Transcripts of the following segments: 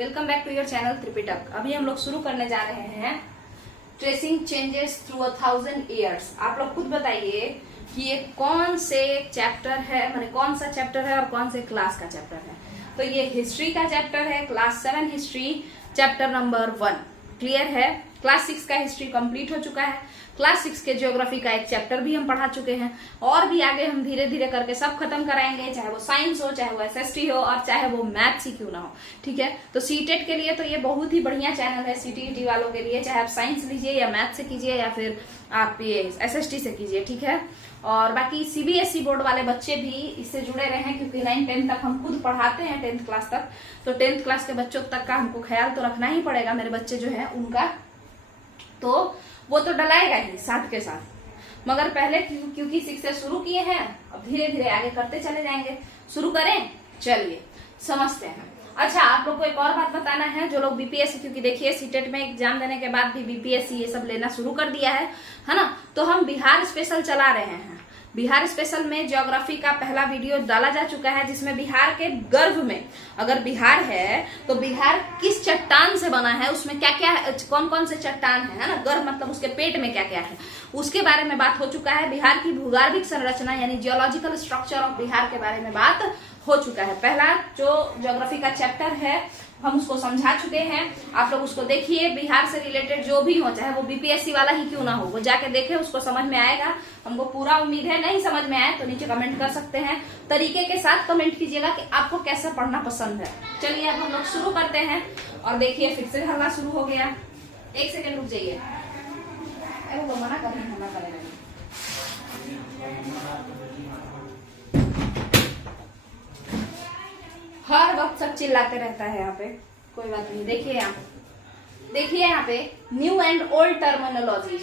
Welcome back to your channel Tripitak. अभी हम लोग शुरू करने जा रहे हैं ट्रेसिंग चेंजेस थ्रू 1000 ईयर्स। आप लोग खुद बताइए कि ये कौन से चैप्टर है, माने कौन सा चैप्टर है और कौन से क्लास का चैप्टर है। तो ये हिस्ट्री का चैप्टर है, class 7 history chapter number 1। Clear है। क्लास 6 का हिस्ट्री कंप्लीट हो चुका है। क्लास 6 के ज्योग्राफी का एक चैप्टर भी हम पढ़ा चुके हैं और भी आगे हम धीरे धीरे करके सब खत्म कराएंगे, चाहे वो साइंस हो, चाहे वो एसएसटी हो और चाहे वो मैथ्स ही क्यों ना हो। ठीक है। तो सीटेट के लिए तो ये बहुत ही बढ़िया चैनल है, सीटीईटी वालों के लिए, चाहे आप साइंस लीजिए या मैथ्स से कीजिए या फिर आप ये एसएसटी से कीजिए। ठीक है। और बाकी सीबीएसई बोर्ड वाले बच्चे भी इससे जुड़े रहे हैं क्योंकि 9, 10 तक हम खुद पढ़ाते हैं, 10th क्लास तक। तो 10th क्लास के बच्चों तक का हमको ख्याल तो रखना ही पड़ेगा। मेरे बच्चे जो है उनका तो वो तो डलाएगा ही साथ के साथ, मगर पहले क्योंकि 6 से शुरू किए हैं, अब धीरे धीरे आगे करते चले जाएंगे। शुरू करें, चलिए समझते हैं। अच्छा, आप लोग को एक और बात बताना है, जो लोग बीपीएससी, क्योंकि देखिए सीटेट में एग्जाम देने के बाद भी बीपीएससी ये सब लेना शुरू कर दिया है ना। तो हम बिहार स्पेशल चला रहे हैं। बिहार स्पेशल में ज्योग्राफी का पहला वीडियो डाला जा चुका है, जिसमें बिहार के गर्भ में, अगर बिहार है तो बिहार किस चट्टान से बना है, उसमें क्या क्या है, कौन कौन से चट्टान है ना। गर्भ मतलब उसके पेट में क्या क्या है, उसके बारे में बात हो चुका है। बिहार की भूगर्भिक संरचना यानी जियोलॉजिकल स्ट्रक्चर ऑफ बिहार के बारे में बात हो चुका है। पहला जो ज्योग्राफी का चैप्टर है हम उसको समझा चुके हैं। आप लोग उसको देखिए। बिहार से रिलेटेड जो भी हो, चाहे वो बीपीएससी वाला ही क्यों ना हो, वो जाके देखे, उसको समझ में आएगा। हमको पूरा उम्मीद है। नहीं समझ में आए तो नीचे कमेंट कर सकते हैं। तरीके के साथ कमेंट कीजिएगा कि आपको कैसा पढ़ना पसंद है। चलिए अब हम लोग शुरू करते हैं। और देखिए फिर से हल्ला शुरू हो गया। 1 सेकेंड रुक जाइए। अरे वो मना कर रहे हैं, मना करेंगे। हर वक्त सब चिल्लाते रहता है यहाँ पे, कोई बात नहीं। देखिए यहाँ पे न्यू एंड ओल्ड टर्मिनोलॉजी।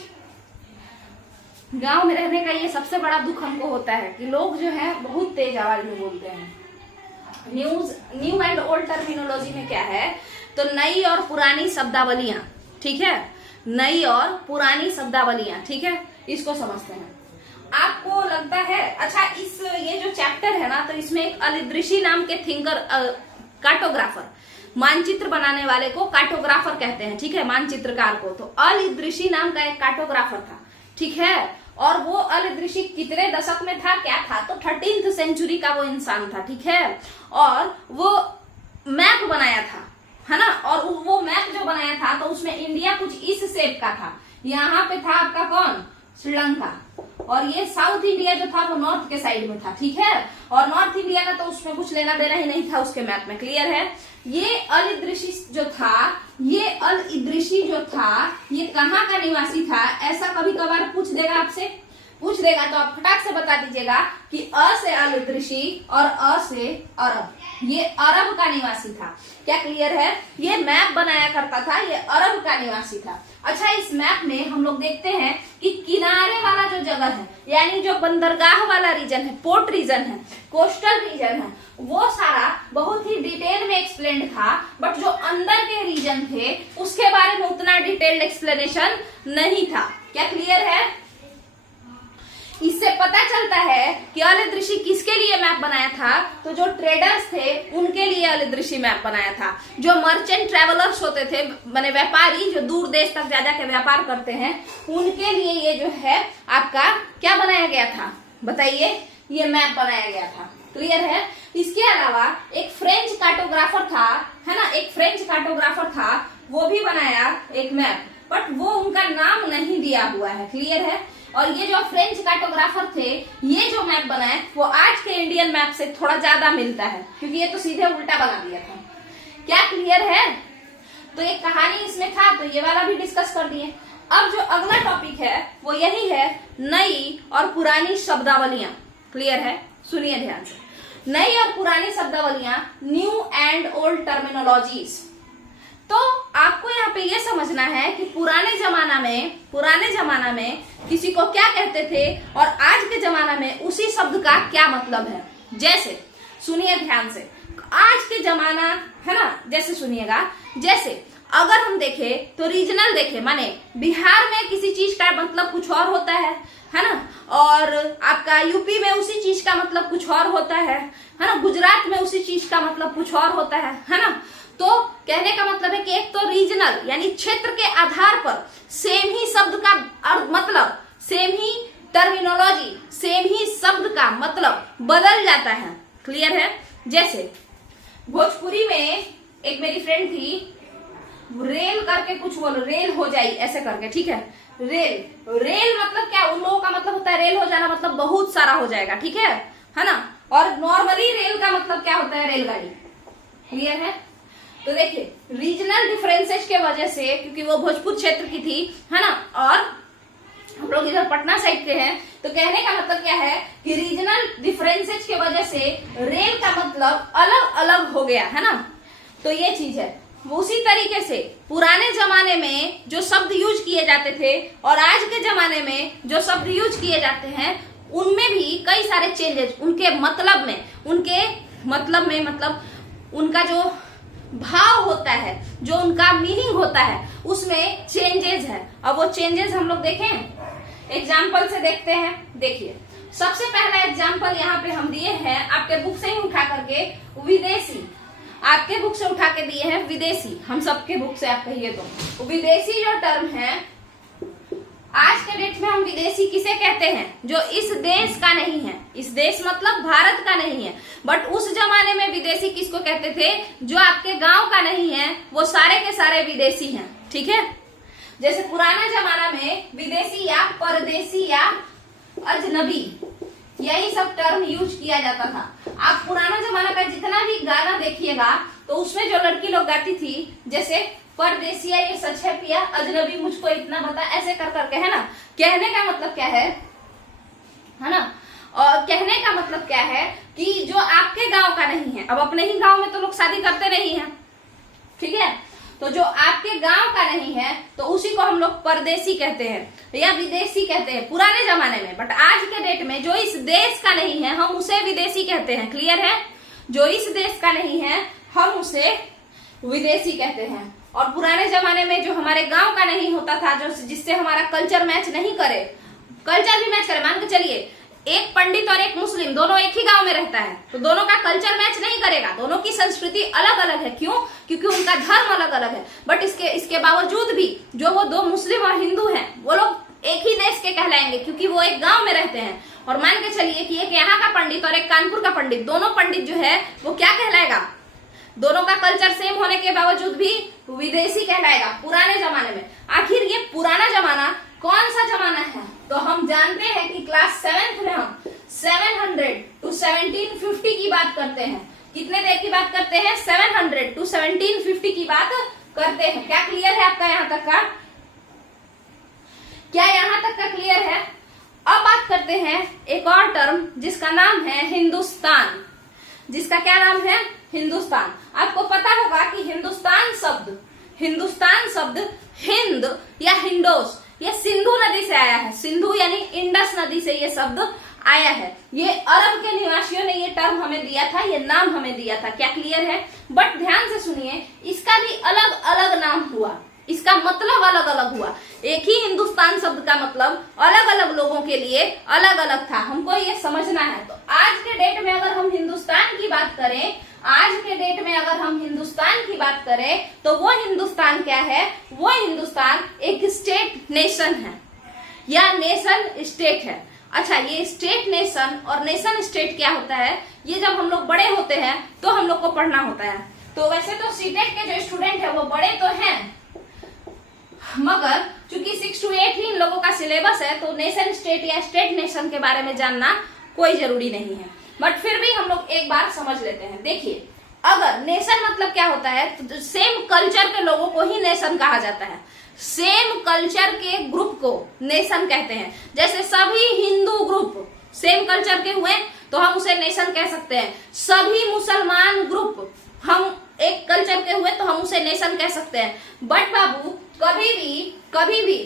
गांव में रहने का ये सबसे बड़ा दुख हमको होता है कि लोग जो है बहुत तेज आवाज में बोलते हैं। न्यू एंड ओल्ड टर्मिनोलॉजी में क्या है, तो नई और पुरानी शब्दावलियां। ठीक है, नई और पुरानी शब्दावलियां। ठीक है, इसको समझते हैं। आपको लगता है, अच्छा ये जो चैप्टर है ना, तो इसमें एक अलिदृशी नाम के थिंकर, कार्टोग्राफर, मानचित्र बनाने वाले को कार्टोग्राफर कहते हैं। ठीक है, मानचित्रकार को। तो अलिदृशी नाम का एक कार्टोग्राफर था। ठीक है। और वो अलिदृशी कितने दशक में था, क्या था, तो 13th सेंचुरी का वो इंसान था। ठीक है। और वो मैप बनाया था, है ना। और वो मैप जो बनाया था तो उसमें इंडिया कुछ इस शेप का था। यहाँ पे था आपका कौन, श्रीलंका। और ये साउथ इंडिया जो था वो नॉर्थ के साइड में था। ठीक है। और नॉर्थ इंडिया का तो उसमें कुछ लेना देना ही नहीं था उसके मैप में। क्लियर है। ये अलिदृशी जो था, ये कहाँ का निवासी था, ऐसा कभी कभार पूछ देगा आपसे, पूछ देगा तो आप फटाक से बता दीजिएगा कि अ से अलिदृशी और अ से अरब, ये अरब का निवासी था। क्या क्लियर है। ये मैप बनाया करता था, ये अरब का निवासी था। अच्छा, इस मैप में हम लोग देखते हैं कि किनारे वाला जो जगह है, यानी जो बंदरगाह वाला रीजन है, पोर्ट रीजन है, कोस्टल रीजन है, वो सारा बहुत ही डिटेल में एक्सप्लेन था। बट जो अंदर के रीजन थे उसके बारे में उतना डिटेल्ड एक्सप्लेनेशन नहीं था। क्या क्लियर है। इससे पता चलता है कि अलिदृशी किसके लिए मैप बनाया था, तो जो ट्रेडर्स थे उनके लिए अलिदृशी मैप बनाया था। जो मर्चेंट ट्रेवलर्स होते थे, माने व्यापारी जो दूर देश तक जा के व्यापार करते हैं, उनके लिए ये जो है आपका क्या बनाया गया था, बताइए, ये मैप बनाया गया था। क्लियर है। इसके अलावा एक फ्रेंच कार्टोग्राफर था, है ना, एक फ्रेंच कार्टोग्राफर था, वो भी बनाया एक मैप, बट वो उनका नाम नहीं दिया हुआ है। क्लियर है। और ये जो फ्रेंच कार्टोग्राफर थे, ये जो मैप बनाए वो आज के इंडियन मैप से थोड़ा ज्यादा मिलता है, क्योंकि ये तो सीधे उल्टा बना दिया था। क्या क्लियर है। तो एक कहानी इसमें था, तो ये वाला भी डिस्कस कर दिए। अब जो अगला टॉपिक है वो यही है, नई और पुरानी शब्दावलियां। क्लियर है, सुनिए ध्यान से। नई और पुरानी शब्दावलियां, न्यू एंड ओल्ड टर्मिनोलॉजीज। तो आपको यहाँ पे ये समझना है कि पुराने जमाना में किसी को क्या कहते थे और आज के जमाना में उसी शब्द का क्या मतलब है। जैसे सुनिए ध्यान से, आज के जमाना है ना, जैसे सुनिएगा, जैसे अगर हम देखें तो रीजनल देखें, माने बिहार में किसी चीज का मतलब कुछ और होता है ना, और आपका यूपी में उसी चीज का मतलब कुछ और होता है ना, गुजरात में उसी चीज का मतलब कुछ और होता है ना। तो कहने रीजनल यानी क्षेत्र के आधार पर सेम ही शब्द का मतलब, सेम ही टर्मिनोलॉजी, सेम ही शब्द का मतलब बदल जाता है। क्लियर है? जैसे भोजपुरी में एक मेरी फ्रेंड थी, रेल करके कुछ बोलो, रेल हो जाए ऐसे करके, ठीक है। रेल, रेल मतलब क्या, उन लोगों का मतलब होता है रेल हो जाना मतलब बहुत सारा हो जाएगा, ठीक है ना। और नॉर्मली रेल का मतलब क्या होता है, रेलगाड़ी। क्लियर है? तो देखिए रीजनल डिफरेंसेस के वजह से, क्योंकि वो भोजपुर क्षेत्र की थी, है ना, और हम लोग इधर पटना साइड के हैं, तो कहने का मतलब क्या है कि रीजनल डिफरेंसेस के वजह से रेल का मतलब अलग अलग हो गया, है ना। तो ये चीज है। उसी तरीके से पुराने जमाने में जो शब्द यूज किए जाते थे और आज के जमाने में जो शब्द यूज किए जाते हैं उनमें भी कई सारे चेंजेस, उनके मतलब में मतलब उनका जो भाव होता है, जो उनका मीनिंग होता है, उसमें चेंजेस है। अब वो चेंजेस हम लोग देखें, एग्जाम्पल से देखते हैं। देखिए सबसे पहला एग्जाम्पल यहाँ पे हम दिए हैं आपके बुक से ही उठा करके, विदेशी। आपके बुक से उठा के दिए हैं विदेशी, हम सबके बुक से आप कहिए तो विदेशी जो टर्म है, आज के डेट में हम विदेशी किसे कहते हैं, जो इस देश का नहीं है। इस देश मतलब भारत का नहीं है, बट उस जमाने में विदेशी किसको कहते थे, जो आपके गांव का नहीं है, वो सारे के सारे विदेशी हैं। ठीक है, जैसे पुराना जमाना में विदेशी या परदेशी या अजनबी, यही सब टर्म यूज किया जाता था। आप पुराना जमाना का जितना भी गाना देखिएगा तो उसमें जो लड़की लोग गाती थी, जैसे परदेसिया ये सच है पिया, अजनबी मुझको इतना बता, ऐसे कर करके, है ना। कहने का मतलब क्या है ना, और कहने का मतलब क्या है कि जो आपके गांव का नहीं है, अब अपने ही गांव में तो लोग शादी करते नहीं है, ठीक है, तो जो आपके गांव का नहीं है तो उसी को हम लोग परदेसी कहते हैं या विदेशी कहते हैं पुराने जमाने में। बट आज के डेट में जो इस देश का नहीं है हम उसे विदेशी कहते हैं। क्लियर है? जो इस देश का नहीं है हम उसे विदेशी कहते हैं। और पुराने जमाने में जो हमारे गांव का नहीं होता था, जो जिससे हमारा कल्चर मैच नहीं करे, कल्चर भी मैच करे, मान के चलिए एक पंडित और एक मुस्लिम दोनों एक ही गांव में रहता है, तो दोनों का कल्चर मैच नहीं करेगा, दोनों की संस्कृति अलग अलग है। क्यों? क्योंकि उनका धर्म अलग अलग है। बट इसके बावजूद भी जो वो दो मुस्लिम और हिंदू हैं वो लोग एक ही देश के कहलाएंगे, क्योंकि वो एक गांव में रहते हैं। और मान के चलिए कि एक यहाँ का पंडित और एक कानपुर का पंडित, दोनों पंडित जो है वो क्या कहलाएगा, दोनों का कल्चर सेम होने के बावजूद भी विदेशी कहलाएगा पुराने जमाने में। आखिर ये पुराना जमाना कौन सा जमाना है? तो हम जानते हैं कि क्लास 7th में हम 700 to 1750 की बात करते हैं। कितने देर की बात करते हैं? 700 to 1750 की बात करते हैं। क्या क्लियर है आपका यहाँ तक का? क्या यहाँ तक का क्लियर है? अब बात करते हैं एक और टर्म जिसका नाम है हिंदुस्तान। जिसका क्या नाम है? हिंदुस्तान। आपको पता होगा कि हिंदुस्तान शब्द हिंद या हिंडोस, ये सिंधु नदी से आया है। सिंधु यानी इंडस नदी से ये शब्द आया है। ये अरब के निवासियों ने ये टर्म हमें दिया था, ये नाम हमें दिया था। क्या क्लियर है? बट ध्यान से सुनिए, इसका भी अलग अलग नाम हुआ, इसका मतलब अलग अलग हुआ। एक ही हिंदुस्तान शब्द का मतलब अलग अलग लोगों के लिए अलग अलग था। हमको ये समझना है। तो आज के डेट में अगर हम हिंदुस्तान की बात करें, तो वो हिंदुस्तान क्या है? वो हिंदुस्तान एक स्टेट नेशन है या नेशन स्टेट है। अच्छा, ये स्टेट नेशन और नेशन स्टेट क्या होता है, ये जब हम लोग बड़े होते हैं तो हम लोग को पढ़ना होता है। तो वैसे तो सीटेट के जो स्टूडेंट है वो बड़े तो हैं, मगर चूंकि 6 to 8 ही इन लोगों का सिलेबस है, तो नेशन स्टेट या स्टेट नेशन के बारे में जानना कोई जरूरी नहीं है। बट फिर भी हम लोग एक बार समझ लेते हैं। देखिए, अगर नेशन मतलब क्या होता है, तो सेम कल्चर के लोगों को ही नेशन कहा जाता है। सेम कल्चर के ग्रुप को नेशन कहते हैं। जैसे सभी हिंदू ग्रुप सेम कल्चर के हुए तो हम उसे नेशन कह सकते हैं। सभी मुसलमान ग्रुप हम एक कल्चर के हुए तो हम उसे नेशन कह सकते हैं। बट बाबू कभी भी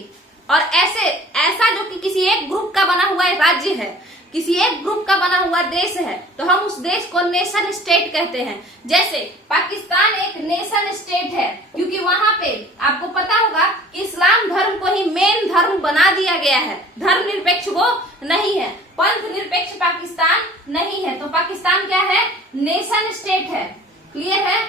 और ऐसा जो कि किसी एक ग्रुप का बना हुआ राज्य है, किसी एक ग्रुप का बना हुआ देश है, तो हम उस देश को नेशन स्टेट कहते हैं। जैसे पाकिस्तान एक नेशन स्टेट है क्योंकि वहां पे आपको पता होगा कि इस्लाम धर्म को ही मेन धर्म बना दिया गया है। धर्म निरपेक्ष वो नहीं है, पंथ निरपेक्ष पाकिस्तान नहीं है। तो पाकिस्तान क्या है? नेशन स्टेट है। क्लियर है?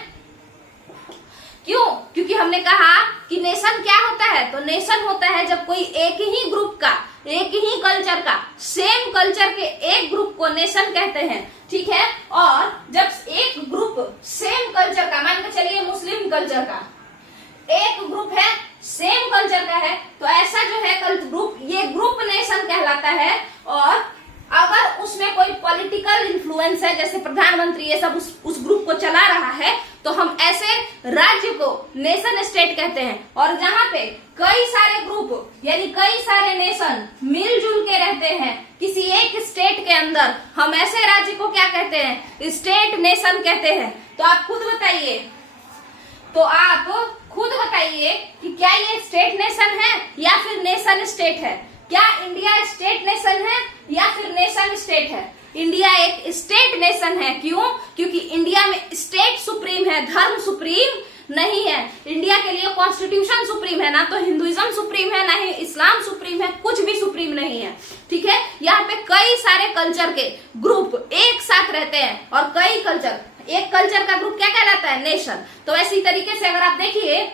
क्यों? क्योंकि हमने कहा कि नेशन क्या होता है, तो नेशन होता है जब कोई एक ही ग्रुप का, एक ही कल्चर का, सेम कल्चर के एक ग्रुप को नेशन कहते हैं, ठीक है। और जब एक ग्रुप सेम कल्चर का, मान के चलिए मुस्लिम कल्चर का एक ग्रुप है, सेम कल्चर का है, तो ऐसा जो है ग्रुप, ये ग्रुप नेशन कहलाता है। और अगर उसमें कोई पॉलिटिकल इन्फ्लुएंस है, जैसे प्रधानमंत्री ये सब उस ग्रुप को चला रहा है, तो हम ऐसे राज्य को नेशन स्टेट कहते हैं। और जहां पे कई सारे ग्रुप यानी कई सारे नेशन मिलजुल के रहते हैं किसी एक स्टेट के अंदर, हम ऐसे राज्य को क्या कहते हैं, स्टेट नेशन कहते हैं। तो आप खुद बताइए, कि क्या ये स्टेट नेशन है या फिर नेशन स्टेट है? क्या इंडिया स्टेट नेशन है या फिर नेशन स्टेट है? इंडिया एक स्टेट नेशन है। क्यों? क्योंकि इंडिया में स्टेट सुप्रीम है, धर्म सुप्रीम नहीं है। इंडिया के लिए कॉन्स्टिट्यूशन सुप्रीम है, ना तो हिंदुइज्म सुप्रीम है, ना ही इस्लाम सुप्रीम है, कुछ भी सुप्रीम नहीं है, ठीक है। यहाँ पे कई सारे कल्चर के ग्रुप एक साथ रहते हैं और कई कल्चर, एक कल्चर का ग्रुप क्या कहलाता है, नेशन। तो ऐसी तरीके से अगर आप देखिए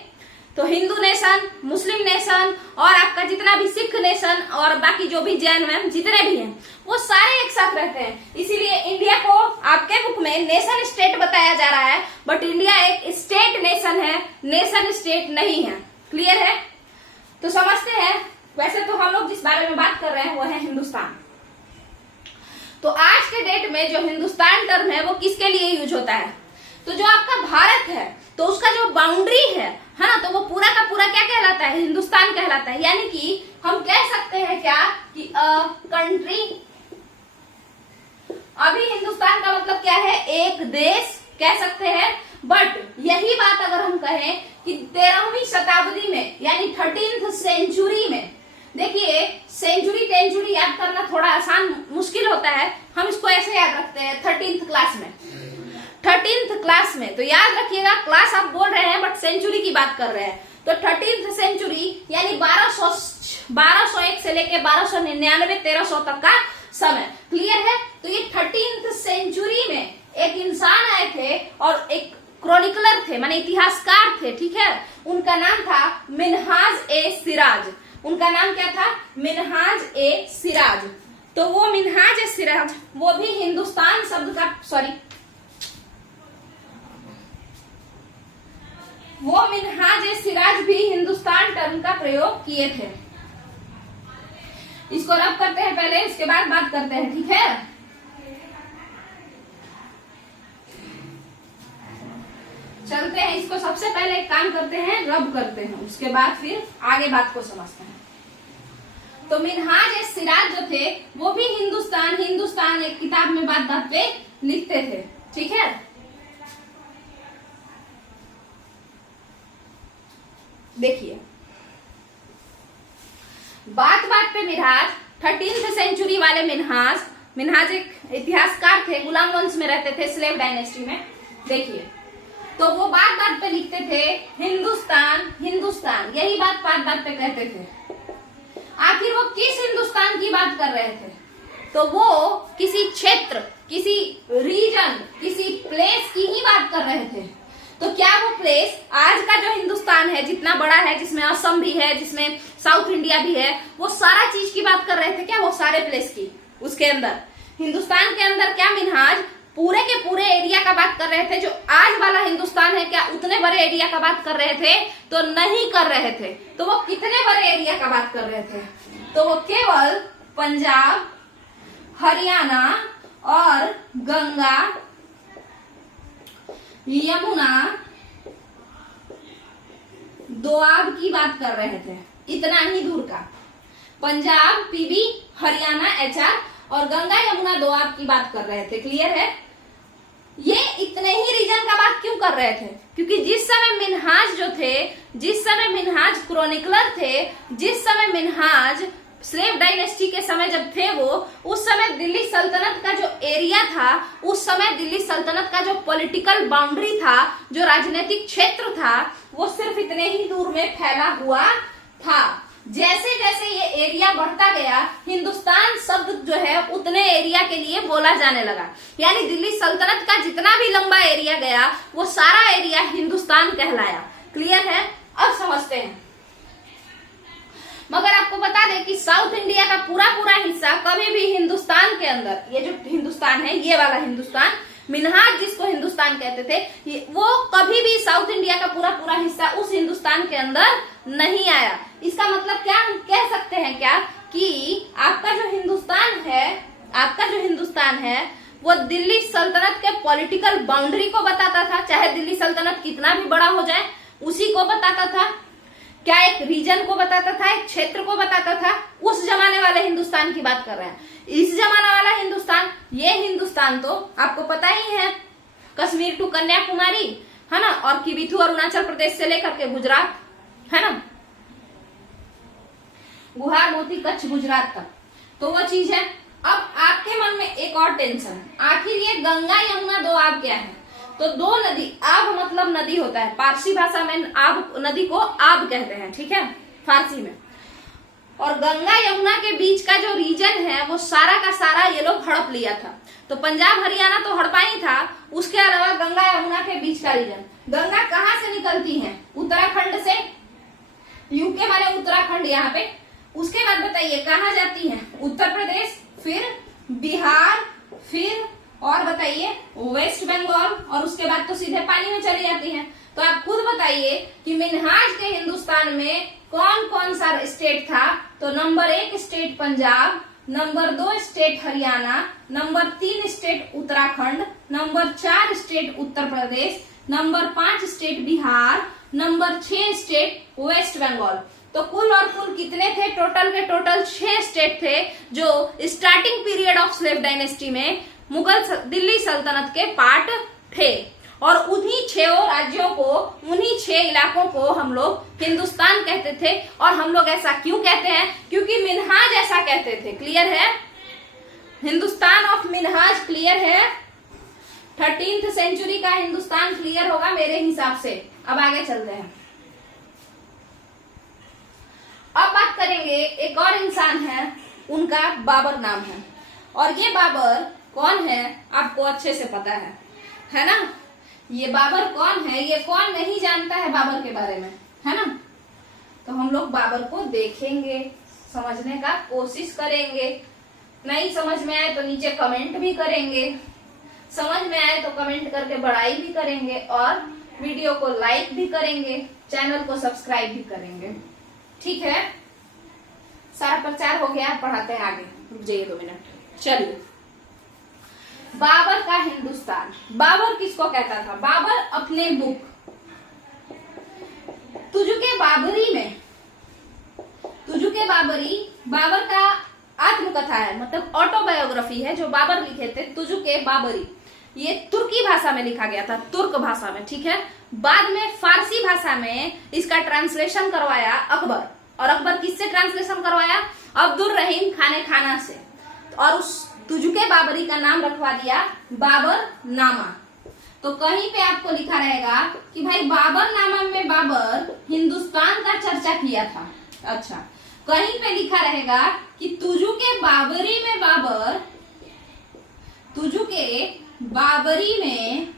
तो हिंदू नेशन, मुस्लिम नेशन और आपका जितना भी सिख नेशन और बाकी जो भी जैन में जितने भी हैं वो सारे एक साथ रहते हैं। इसीलिए इंडिया को आपके बुक में नेशन स्टेट बताया जा रहा है, बट इंडिया एक स्टेट नेशन है, नेशन स्टेट नहीं है। क्लियर है? तो समझते हैं। वैसे तो हम लोग जिस बारे में बात कर रहे हैं वो है हिंदुस्तान। तो आज के डेट में जो हिंदुस्तान टर्म है वो किसके लिए यूज होता है? तो जो आपका भारत है तो उसका जो बाउंड्री है ना, तो वो पूरा का पूरा क्या कहलाता है, हिंदुस्तान कहलाता है। यानी कि हम कह सकते हैं क्या कि अ कंट्री, अभी हिंदुस्तान का मतलब क्या है, एक देश कह सकते हैं। बट यही बात अगर हम कहें कि 13वीं शताब्दी में यानी 13th सेंचुरी में, देखिए सेंचुरी टेंचुरी याद करना थोड़ा आसान मुश्किल होता है, हम इसको ऐसे याद रखते हैं 13th क्लास में, 13th क्लास में। तो याद रखिएगा, क्लास आप बोल रहे हैं बट सेंचुरी की बात कर रहे हैं। तो 13th सेंचुरी यानी 1201 से लेके 1299 1300 तक का समय। क्लियर है? तो ये 13th सेंचुरी में एक इंसान आए थे और एक क्रॉनिकलर थे, माने इतिहासकार थे, ठीक है। उनका नाम था मिन्हाज ए सिराज। उनका नाम क्या था? मिन्हाज ए सिराज। तो वो मिन्हाज ए सिराज वो भी हिंदुस्तान शब्द का, वो मिन्हाज ए सिराज भी हिंदुस्तान टर्म का प्रयोग किए थे। इसको रब करते हैं पहले, इसके बाद बात करते हैं, ठीक है। चलते हैं, इसको सबसे पहले एक काम करते हैं, रब करते हैं, उसके बाद फिर आगे बात को समझते हैं। तो मिन्हाज ए सिराज जो थे वो भी हिंदुस्तान एक किताब में बात बात पे लिखते थे, ठीक है। देखिए बात बात पे मिन्हाज, 13th सेंचुरी वाले मिन्हाज एक इतिहासकार थे, गुलाम वंश में रहते थे, स्लेव डायनेस्टी में। देखिए तो वो बात बात पे लिखते थे हिंदुस्तान, यही बात बात पे कहते थे। आखिर वो किस हिंदुस्तान की बात कर रहे थे? तो वो किसी क्षेत्र, किसी रीजन, किसी प्लेस की ही बात कर रहे थे। तो क्या वो प्लेस आज का जो हिंदुस्तान है, जितना बड़ा है, जिसमें असम भी है, जिसमें साउथ इंडिया भी है, वो सारा चीज की बात कर रहे थे क्या? वो सारे प्लेस की, उसके अंदर हिंदुस्तान के अंदर क्या मिन्हाज पूरे के पूरे एरिया का बात कर रहे थे? जो आज वाला हिंदुस्तान है क्या उतने बड़े एरिया का बात कर रहे थे? तो नहीं कर रहे थे। तो वो कितने बड़े एरिया का बात कर रहे थे? तो वो केवल पंजाब, हरियाणा और गंगा, यमुना, दोआब की बात कर रहे थे। इतना ही दूर का पंजाब, पीबी, हरियाणा, एचआर और गंगा, यमुना, दोआब की बात कर रहे थे। क्लियर है? ये इतने ही रीजन का बात क्यों कर रहे थे? क्योंकि जिस समय मिन्हाज जो थे, जिस समय मिन्हाज क्रॉनिकलर थे, जिस समय मिन्हाज स्लेव डायनेस्टी के समय जब थे वो, उस समय दिल्ली सल्तनत का जो एरिया था, उस समय दिल्ली सल्तनत का जो पॉलिटिकल बाउंड्री था, जो राजनीतिक क्षेत्र था, वो सिर्फ इतने ही दूर में फैला हुआ था। जैसे जैसे ये एरिया बढ़ता गया, हिंदुस्तान शब्द जो है उतने एरिया के लिए बोला जाने लगा। यानी दिल्ली सल्तनत का जितना भी लंबा एरिया गया वो सारा एरिया हिंदुस्तान कहलाया। क्लियर है? अब समझते हैं। मगर आपको बता दें कि साउथ इंडिया का पूरा पूरा हिस्सा कभी भी हिंदुस्तान के अंदर, ये जो हिंदुस्तान है, ये वाला हिंदुस्तान, मिन्हाज जिसको हिंदुस्तान कहते थे, वो कभी भी साउथ इंडिया का पूरा पूरा हिस्सा उस हिंदुस्तान के अंदर नहीं आया। इसका मतलब क्या हम कह सकते हैं क्या कि आपका जो हिंदुस्तान है वो दिल्ली सल्तनत के पॉलिटिकल बाउंड्री को बताता था, चाहे दिल्ली सल्तनत कितना भी बड़ा हो जाए उसी को बताता था क्या, एक रीजन को बताता था, एक क्षेत्र को बताता था। उस जमाने वाले हिंदुस्तान की बात कर रहे हैं। इस जमाना वाला हिंदुस्तान, ये हिंदुस्तान तो आपको पता ही है, कश्मीर टू कन्याकुमारी है ना, और किबिथु अरुणाचल प्रदेश से लेकर के गुजरात है ना, गुहार मोती कच्छ गुजरात तक, तो वो चीज है। अब आपके मन में एक और टेंशन, आखिर ये गंगा यमुना दो आब क्या है? तो दो नदी, आब मतलब नदी होता है, पारसी भाषा में आब नदी को आब कहते हैं, ठीक है, फारसी में। और गंगा यमुना के बीच का जो रीजन है वो सारा का सारा ये लोग हड़प लिया था। तो पंजाब हरियाणा तो हड़पा ही था, उसके अलावा गंगा यमुना के बीच का रीजन। गंगा कहाँ से निकलती है? उत्तराखंड से, यूके माने उत्तराखंड यहाँ पे। उसके बाद बताइए कहाँ जाती है? उत्तर प्रदेश, फिर बिहार, फिर और बताइए वेस्ट बंगाल, और उसके बाद तो सीधे पानी में चली जाती है। तो आप खुद बताइए कि मिन्हाज के हिंदुस्तान में कौन कौन सा स्टेट था? तो number 1 state Punjab, number 2 state Haryana, number 3 state Uttarakhand, number 4 state Uttar Pradesh, number 5 state Bihar, number 6 state West Bengal. तो कुल और कुल कितने थे? टोटल के टोटल 6 स्टेट थे जो starting period of slave dynasty में मुगल दिल्ली सल्तनत के पार्ट थे। और उन्हीं 6 राज्यों को, उन्हीं 6 इलाकों को हम लोग हिंदुस्तान कहते थे। और हम लोग ऐसा क्यों कहते हैं? क्योंकि मिन्हाज ऐसा कहते थे। क्लियर है? हिंदुस्तान ऑफ मिन्हाज क्लियर है? 13th सेंचुरी का हिंदुस्तान क्लियर होगा मेरे हिसाब से। अब आगे चलते हैं। अब बात करेंगे, एक और इंसान है, उनका बाबर नाम है। और ये बाबर कौन है आपको अच्छे से पता है ना? ये बाबर कौन है? ये कौन नहीं जानता है बाबर के बारे में, है ना? तो हम लोग बाबर को देखेंगे, समझने का कोशिश करेंगे। नहीं समझ में आए तो नीचे कमेंट भी करेंगे, समझ में आए तो कमेंट करके बढ़ाई भी करेंगे, और वीडियो को लाइक भी करेंगे, चैनल को सब्सक्राइब भी करेंगे। ठीक है, सारा प्रचार हो गया, पढ़ाते हैं आगे। रुक जाइए 2 मिनट। चलिए, बाबर का हिंदुस्तान। बाबर किसको कहता था? बाबर अपने बुक तुजुके बाबरी में, तुजुके बाबरी बाबर का आत्मकथा है, मतलब ऑटोबायोग्राफी है जो बाबर लिखे थे, तुजुके बाबरी। ये तुर्की भाषा में लिखा गया था, तुर्क भाषा में, ठीक है। बाद में फारसी भाषा में इसका ट्रांसलेशन करवाया अकबर। और अकबर किससे ट्रांसलेशन करवाया? अब्दुल रहीम खाने खाना से। और उस तुजुके बाबरी का नाम रखवा दिया बाबर नामा। तो कहीं पे आपको लिखा रहेगा कि भाई बाबर नामा में बाबर हिंदुस्तान का चर्चा किया था। अच्छा, कहीं पे लिखा रहेगा कि तुजुके बाबरी में बाबर, तुजुके बाबरी में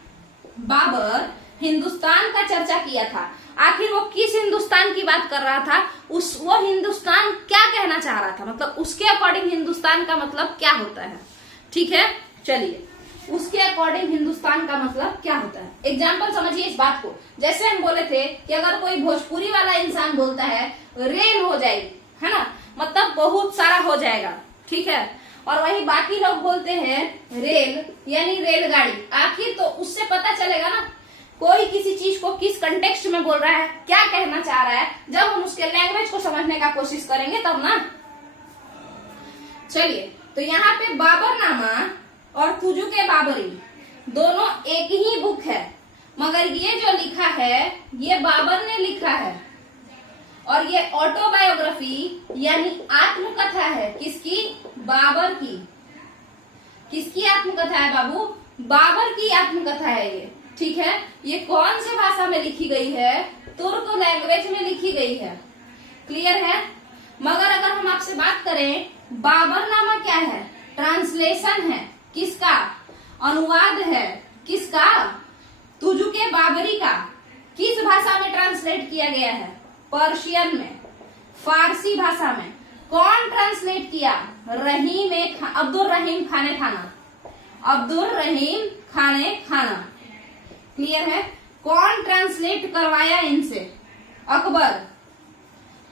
बाबर हिंदुस्तान का चर्चा किया था। आखिर वो किस हिंदुस्तान की बात कर रहा था? वो हिंदुस्तान क्या कहना चाह रहा था, मतलब उसके अकॉर्डिंग हिंदुस्तान का मतलब क्या होता है। ठीक है, चलिए, उसके अकॉर्डिंग हिंदुस्तान का मतलब क्या होता है। एग्जाम्पल समझिए इस बात को। जैसे हम बोले थे कि अगर कोई भोजपुरी वाला इंसान बोलता है रेल हो जाएगी, है ना, मतलब बहुत सारा हो जाएगा, ठीक है। और वही बाकी लोग बोलते हैं रेल यानी रेलगाड़ी। आखिर तो उससे पता चलेगा ना कोई किसी चीज को किस कंटेक्स्ट में बोल रहा है, क्या कहना चाह रहा है। जब हम उसके लैंग्वेज को समझने का कोशिश करेंगे तब ना। चलिए, तो यहाँ पे बाबरनामा और तुजुके बाबरी दोनों एक ही बुक है, मगर ये जो लिखा है ये बाबर ने लिखा है। और ये ऑटोबायोग्राफी यानी आत्मकथा है। किसकी? बाबर की। किसकी आत्मकथा है बाबू? बाबर की आत्मकथा है ये, ठीक है। ये कौन से भाषा में लिखी गई है? तुर्क लैंग्वेज में लिखी गई है। क्लियर है? मगर अगर हम आपसे बात करें बाबरनामा क्या है? ट्रांसलेशन है। किसका? अनुवाद है। किसका? तुजुके बाबरी का। किस भाषा में ट्रांसलेट किया गया है? पर्शियन में, फारसी भाषा में। कौन ट्रांसलेट किया? अब्दुल रहीम खाने खाना, अब्दुल रहीम खाने खाना। क्लियर है? कौन ट्रांसलेट करवाया इनसे? अकबर।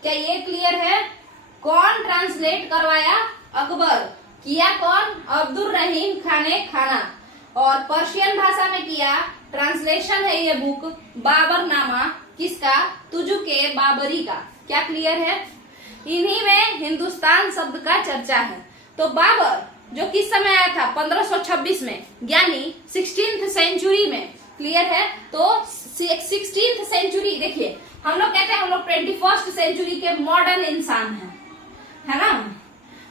क्या ये क्लियर है? कौन ट्रांसलेट करवाया? अकबर। किया कौन? अब्दुल रहीम खाने खाना। और पर्शियन भाषा में किया, ट्रांसलेशन है ये बुक बाबरनामा, किसका? तुजुके बाबरी का। क्या क्लियर है? इन्हीं में हिंदुस्तान शब्द का चर्चा है। तो बाबर जो किस समय आया था? 1526 में, यानी 16th सेंचुरी में। क्लियर है? तो 16th सेंचुरी, देखिए हम लोग कहते हैं हम लोग 21st सेंचुरी के मॉडर्न इंसान हैं, है ना?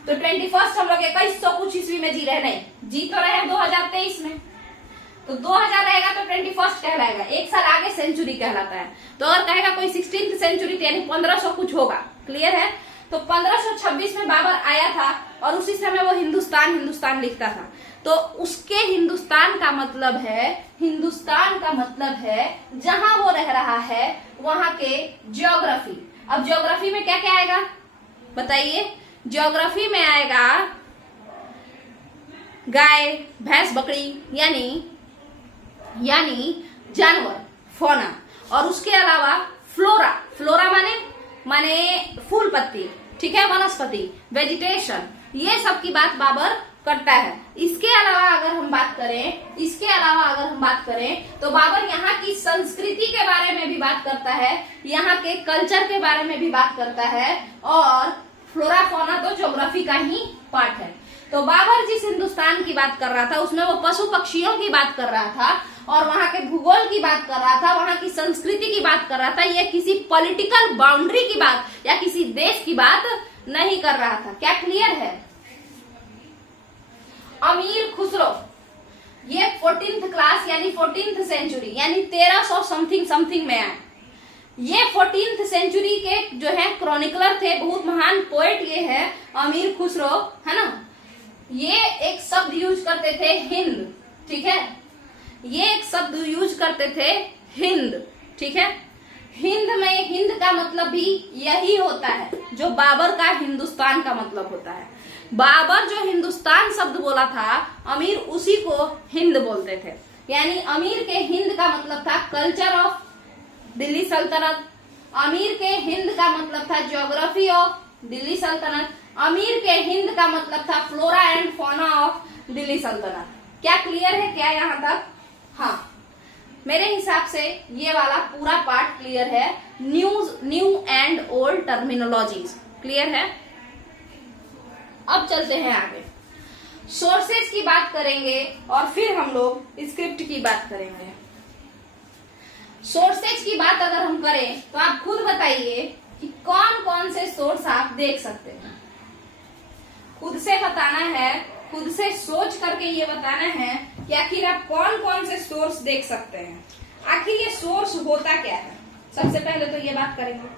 तो 21st हम लोग 2100 कुछ ईस्वी में जी रहे, नहीं जी तो रहे 2023 में, तो 2000 रहेगा तो 21st कहलाएगा, एक साल आगे सेंचुरी कहलाता है। तो अगर कहेगा कोई 16th सेंचुरी यानी 1500 कुछ होगा। क्लियर है? तो 1526 में बाबर आया था और उसी समय वो हिंदुस्तान लिखता था। तो उसके हिंदुस्तान का मतलब है जहां वो रह रहा है वहां के ज्योग्राफी। अब ज्योग्राफी में क्या क्या आएगा बताइए? ज्योग्राफी में आएगा गाय, भैंस, बकरी, यानी जानवर, फौना। और उसके अलावा फ्लोरा माने फूल पत्ती, ठीक है, वनस्पति, वेजिटेशन, ये सब की बात बाबर करता है। इसके अलावा अगर हम बात करें तो बाबर यहाँ की संस्कृति के बारे में भी बात करता है, यहाँ के कल्चर के बारे में भी बात करता है, और फ्लोरा फौना तो ज्योग्राफी का ही पार्ट है। तो बाबर जिस हिंदुस्तान की बात कर रहा था उसमें वो पशु पक्षियों की बात कर रहा था और वहां के भूगोल की बात कर रहा था, वहां की संस्कृति की बात कर रहा था। ये किसी पॉलिटिकल बाउंड्री की बात या किसी देश की बात नहीं कर रहा था। क्या क्लियर है? अमीर खुसरो, ये 14th क्लास यानी 14th सेंचुरी यानी 1300 समथिंग में आए। ये 14th सेंचुरी के जो है क्रॉनिकलर थे, बहुत महान पोएट ये है अमीर खुसरो, है ना? ये एक शब्द यूज करते थे हिंद, ठीक है? ये एक शब्द यूज करते थे हिंद, ठीक है? हिंद का मतलब भी यही होता है जो बाबर का हिंदुस्तान का मतलब होता है। बाबर जो हिंदुस्तान शब्द बोला था, अमीर उसी को हिंद बोलते थे। यानी अमीर के हिंद का मतलब था कल्चर ऑफ दिल्ली सल्तनत, अमीर के हिंद का मतलब था ज्योग्राफी ऑफ दिल्ली सल्तनत, अमीर के हिंद का मतलब था flora and fauna of Delhi सल्तनत। क्या क्लियर है क्या यहाँ तक? हाँ, मेरे हिसाब से ये वाला पूरा पार्ट क्लियर है। New and old terminologies clear है। अब चलते हैं आगे, सोर्सेज की बात करेंगे और फिर हम लोग स्क्रिप्ट की बात करेंगे। सोर्सेज की बात अगर हम करें तो आप खुद बताइए कि कौन कौन से सोर्स आप देख सकते हैं। खुद से बताना है, खुद से सोच करके ये बताना है कि आखिर आप कौन कौन से सोर्स देख सकते हैं। आखिर ये सोर्स होता क्या है? सबसे पहले तो ये बात करेंगे।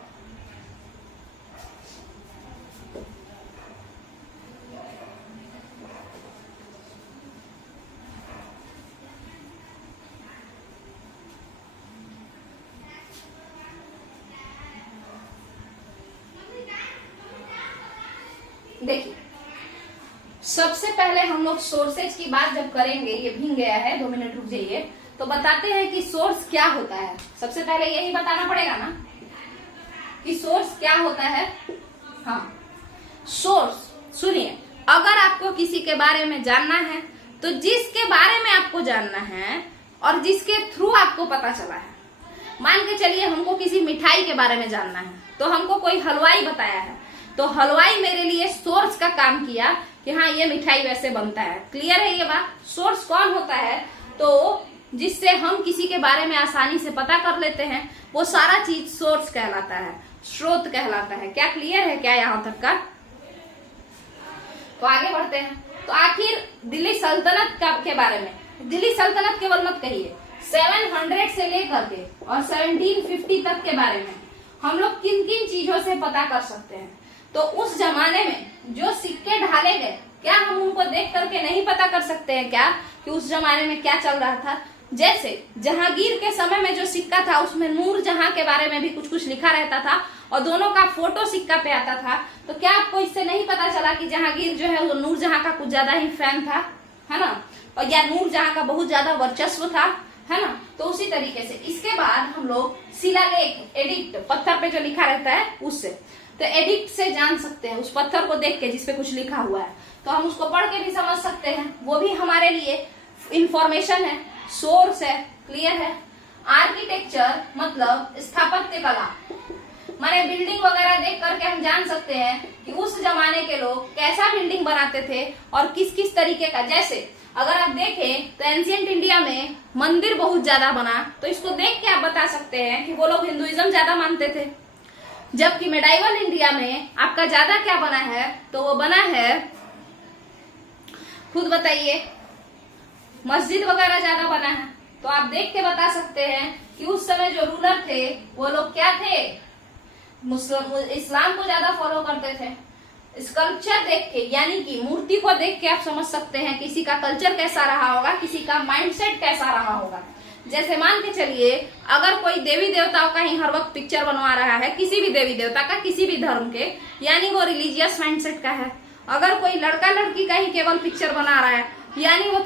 देखिए, सबसे पहले हम लोग सोर्सेज की बात जब करेंगे, ये भीग गया है, 2 मिनट रुक जाइए, तो बताते हैं कि सोर्स क्या होता है। सबसे पहले यही बताना पड़ेगा ना कि सोर्स क्या होता है। हाँ, सोर्स सुनिए, अगर आपको किसी के बारे में जानना है तो जिसके बारे में आपको जानना है और जिसके थ्रू आपको पता चला है, मान के चलिए हमको किसी मिठाई के बारे में जानना है तो हमको कोई हलवाई बताया है, तो हलवाई मेरे लिए सोर्स का काम किया कि हाँ ये मिठाई वैसे बनता है। क्लियर है ये बात? सोर्स कौन होता है? तो जिससे हम किसी के बारे में आसानी से पता कर लेते हैं, वो सारा चीज सोर्स कहलाता है, स्रोत कहलाता है। क्या क्लियर है क्या यहाँ तक का? तो आगे बढ़ते हैं। तो आखिर दिल्ली सल्तनत के बारे में, दिल्ली सल्तनत केवल मत कहिए, 700 से लेकर के और 1750 तक के बारे में हम लोग किन किन चीजों से पता कर सकते हैं। तो उस जमाने में जो सिक्के ढाले गए, क्या हम उनको देख करके नहीं पता कर सकते हैं क्या कि उस जमाने में क्या चल रहा था? जैसे जहांगीर के समय में जो सिक्का था उसमें नूर जहां के बारे में भी कुछ कुछ लिखा रहता था और दोनों का फोटो सिक्का पे आता था। तो क्या आपको इससे नहीं पता चला कि जहांगीर जो है वो नूर जहां का कुछ ज्यादा ही फैन था, है ना, और या नूर जहां का बहुत ज्यादा वर्चस्व था, है ना। तो उसी तरीके से इसके बाद हम लोग शिलालेख एडिक्ट, पत्थर पे जो लिखा रहता है उससे, तो एडिक्ट से जान सकते हैं, उस पत्थर को देख के जिसपे कुछ लिखा हुआ है तो हम उसको पढ़ के भी समझ सकते हैं, वो भी हमारे लिए इंफॉर्मेशन है, सोर्स है। क्लियर है। आर्किटेक्चर मतलब स्थापत्य कला, माने बिल्डिंग वगैरह देख करके हम जान सकते हैं कि उस जमाने के लोग कैसा बिल्डिंग बनाते थे और किस किस तरीके का। जैसे अगर आप देखें तो एंशिएंट इंडिया में मंदिर बहुत ज्यादा बना, तो इसको देख के आप बता सकते हैं कि वो लोग हिंदुइज्म ज्यादा मानते थे। जबकि मेडाइवल इंडिया में आपका ज्यादा क्या बना है, तो वो बना है, खुद बताइए, मस्जिद वगैरह ज्यादा बना है। तो आप देख के बता सकते हैं कि उस समय जो रूलर थे वो लोग क्या थे, मुस्लिम इस्लाम को ज्यादा फॉलो करते थे। स्कल्पचर देख के, यानी कि मूर्ति को देख के आप समझ सकते हैं किसी का कल्चर कैसा रहा होगा, किसी का माइंडसेट कैसा रहा होगा। जैसे मान के चलिए अगर कोई देवी देवताओं का ही हर वक्त पिक्चर बनवा रहा है, किसी भी देवी देवता का, किसी भी धर्म के, यानी वो रिलीजियस माइंडसेट का है। अगर कोई लड़का लड़की का ही केवल पिक्चर बना रहा है, यानी वो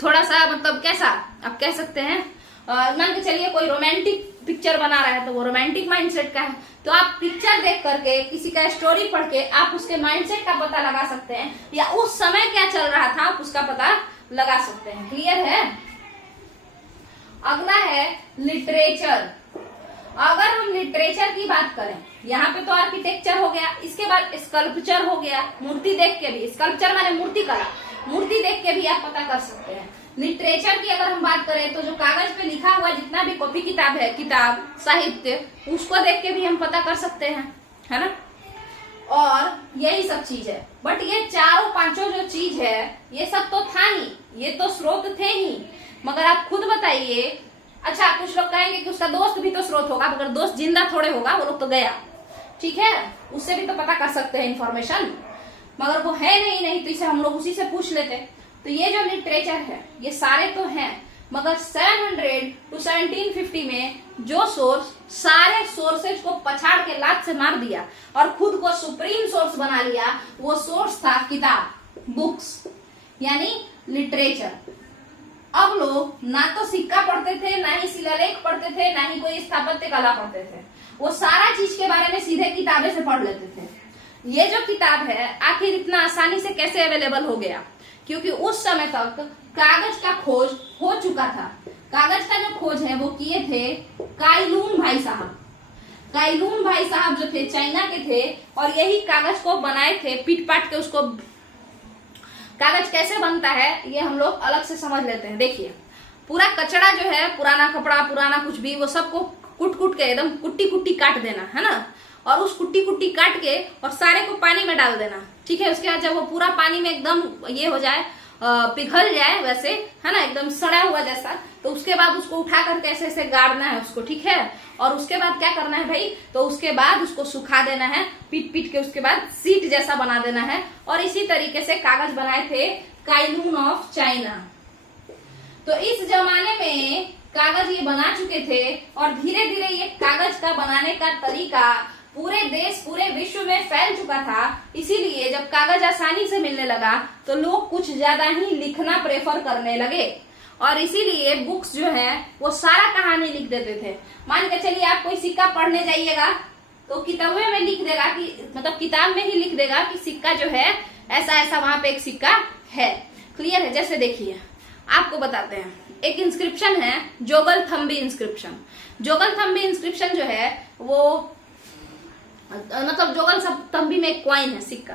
थोड़ा सा मतलब कैसा आप कह सकते हैं, मान के चलिए कोई रोमांटिक पिक्चर बना रहा है तो वो रोमांटिक माइंडसेट का है। तो आप पिक्चर देख करके, किसी का स्टोरी पढ़ के आप उसके माइंडसेट का पता लगा सकते हैं, या उस समय क्या चल रहा था आप उसका पता लगा सकते हैं। क्लियर है। अगला है लिटरेचर। अगर हम लिटरेचर की बात करें, यहाँ पे तो आर्किटेक्चर हो गया, इसके बाद स्कल्पचर हो गया, मूर्ति देख के भी, स्कल्पचर माने मूर्ति कला, मूर्ति देख के भी आप पता कर सकते हैं। लिटरेचर की अगर हम बात करें तो जो कागज पे लिखा हुआ जितना भी कॉपी किताब है, किताब साहित्य, उसको देख के भी हम पता कर सकते हैं, है ना। और यही सब चीज है। बट ये चारों पांचों जो चीज है ये सब तो था ही, ये तो स्रोत थे ही, मगर आप खुद बताइए। अच्छा, कुछ लोग कहेंगे कि उसका दोस्त भी तो स्रोत होगा, मगर दोस्त जिंदा थोड़े होगा, वो लोग तो गया, ठीक है, उससे भी तो पता कर सकते हैं इंफॉर्मेशन, मगर वो है नहीं तो इसे हम लोग उसी से पूछ लेते। तो ये जो लिटरेचर है ये सारे तो हैं, मगर 700 to 1750 में जो सोर्स, सारे सोर्सेज को पछाड़ के लात से मार दिया और खुद को सुप्रीम सोर्स बना लिया, वो सोर्स था किताब, बुक्स, यानी लिटरेचर। अब लोग ना तो सिक्का पढ़ते थे, ना ही शिलालेख पढ़ते थे, ना ही कोई स्थापत्य कला पढ़ते थे, वो सारा चीज के बारे में सीधे किताबें से पढ़ लेते थे। ये जो किताब है आखिर इतना आसानी से कैसे अवेलेबल हो गया, क्योंकि उस समय तक कागज का खोज हो चुका था। कागज का जो खोज है वो किए थे काइलून भाई साहब। काइलून भाई साहब जो थे चाइना के थे, और यही कागज को बनाए थे, पीट पाट के उसको। कागज कैसे बनता है ये हम लोग अलग से समझ लेते हैं। देखिए, पूरा कचरा जो है, पुराना कपड़ा, पुराना कुछ भी, वो सबको कुट कुट के एकदम कुट्टी कुट्टी काट देना, है ना, और उस कुट्टी कुट्टी काट के और सारे को पानी में डाल देना, ठीक है। उसके बाद जब वो पूरा पानी में एकदम ये हो जाए, पिघल जाए वैसे, है ना, एकदम सड़ा हुआ जैसा, तो उसके बाद उसको उठा करके ऐसे ऐसे गाड़ना है उसको, ठीक है। और उसके बाद क्या करना है भाई, तो उसके बाद उसको सुखा देना है, पीट पीट के उसके बाद सीट जैसा बना देना है। और इसी तरीके से कागज बनाए थे काइलून ऑफ चाइना। तो इस जमाने में कागज ये बना चुके थे, और धीरे धीरे ये कागज का बनाने का तरीका पूरे देश, पूरे विश्व में फैल चुका था। इसीलिए जब कागज आसानी से मिलने लगा तो लोग कुछ ज्यादा ही लिखना प्रेफर करने लगे, और इसीलिए बुक्स जो है वो सारा कहानी लिख देते थे। मान के चलिए आप कोई सिक्का पढ़ने जाइएगा तो किताबें में लिख देगा कि, मतलब किताब में ही लिख देगा कि सिक्का जो है ऐसा ऐसा, वहां पे एक सिक्का है। क्लियर है। जैसे देखिए आपको बताते हैं, एक इंस्क्रिप्शन है जोगलथम्बी इंस्क्रिप्शन। जोगलथम्बी इंस्क्रिप्शन जो है वो मतलब जोगलथम्बी में एक कॉइन है, सिक्का।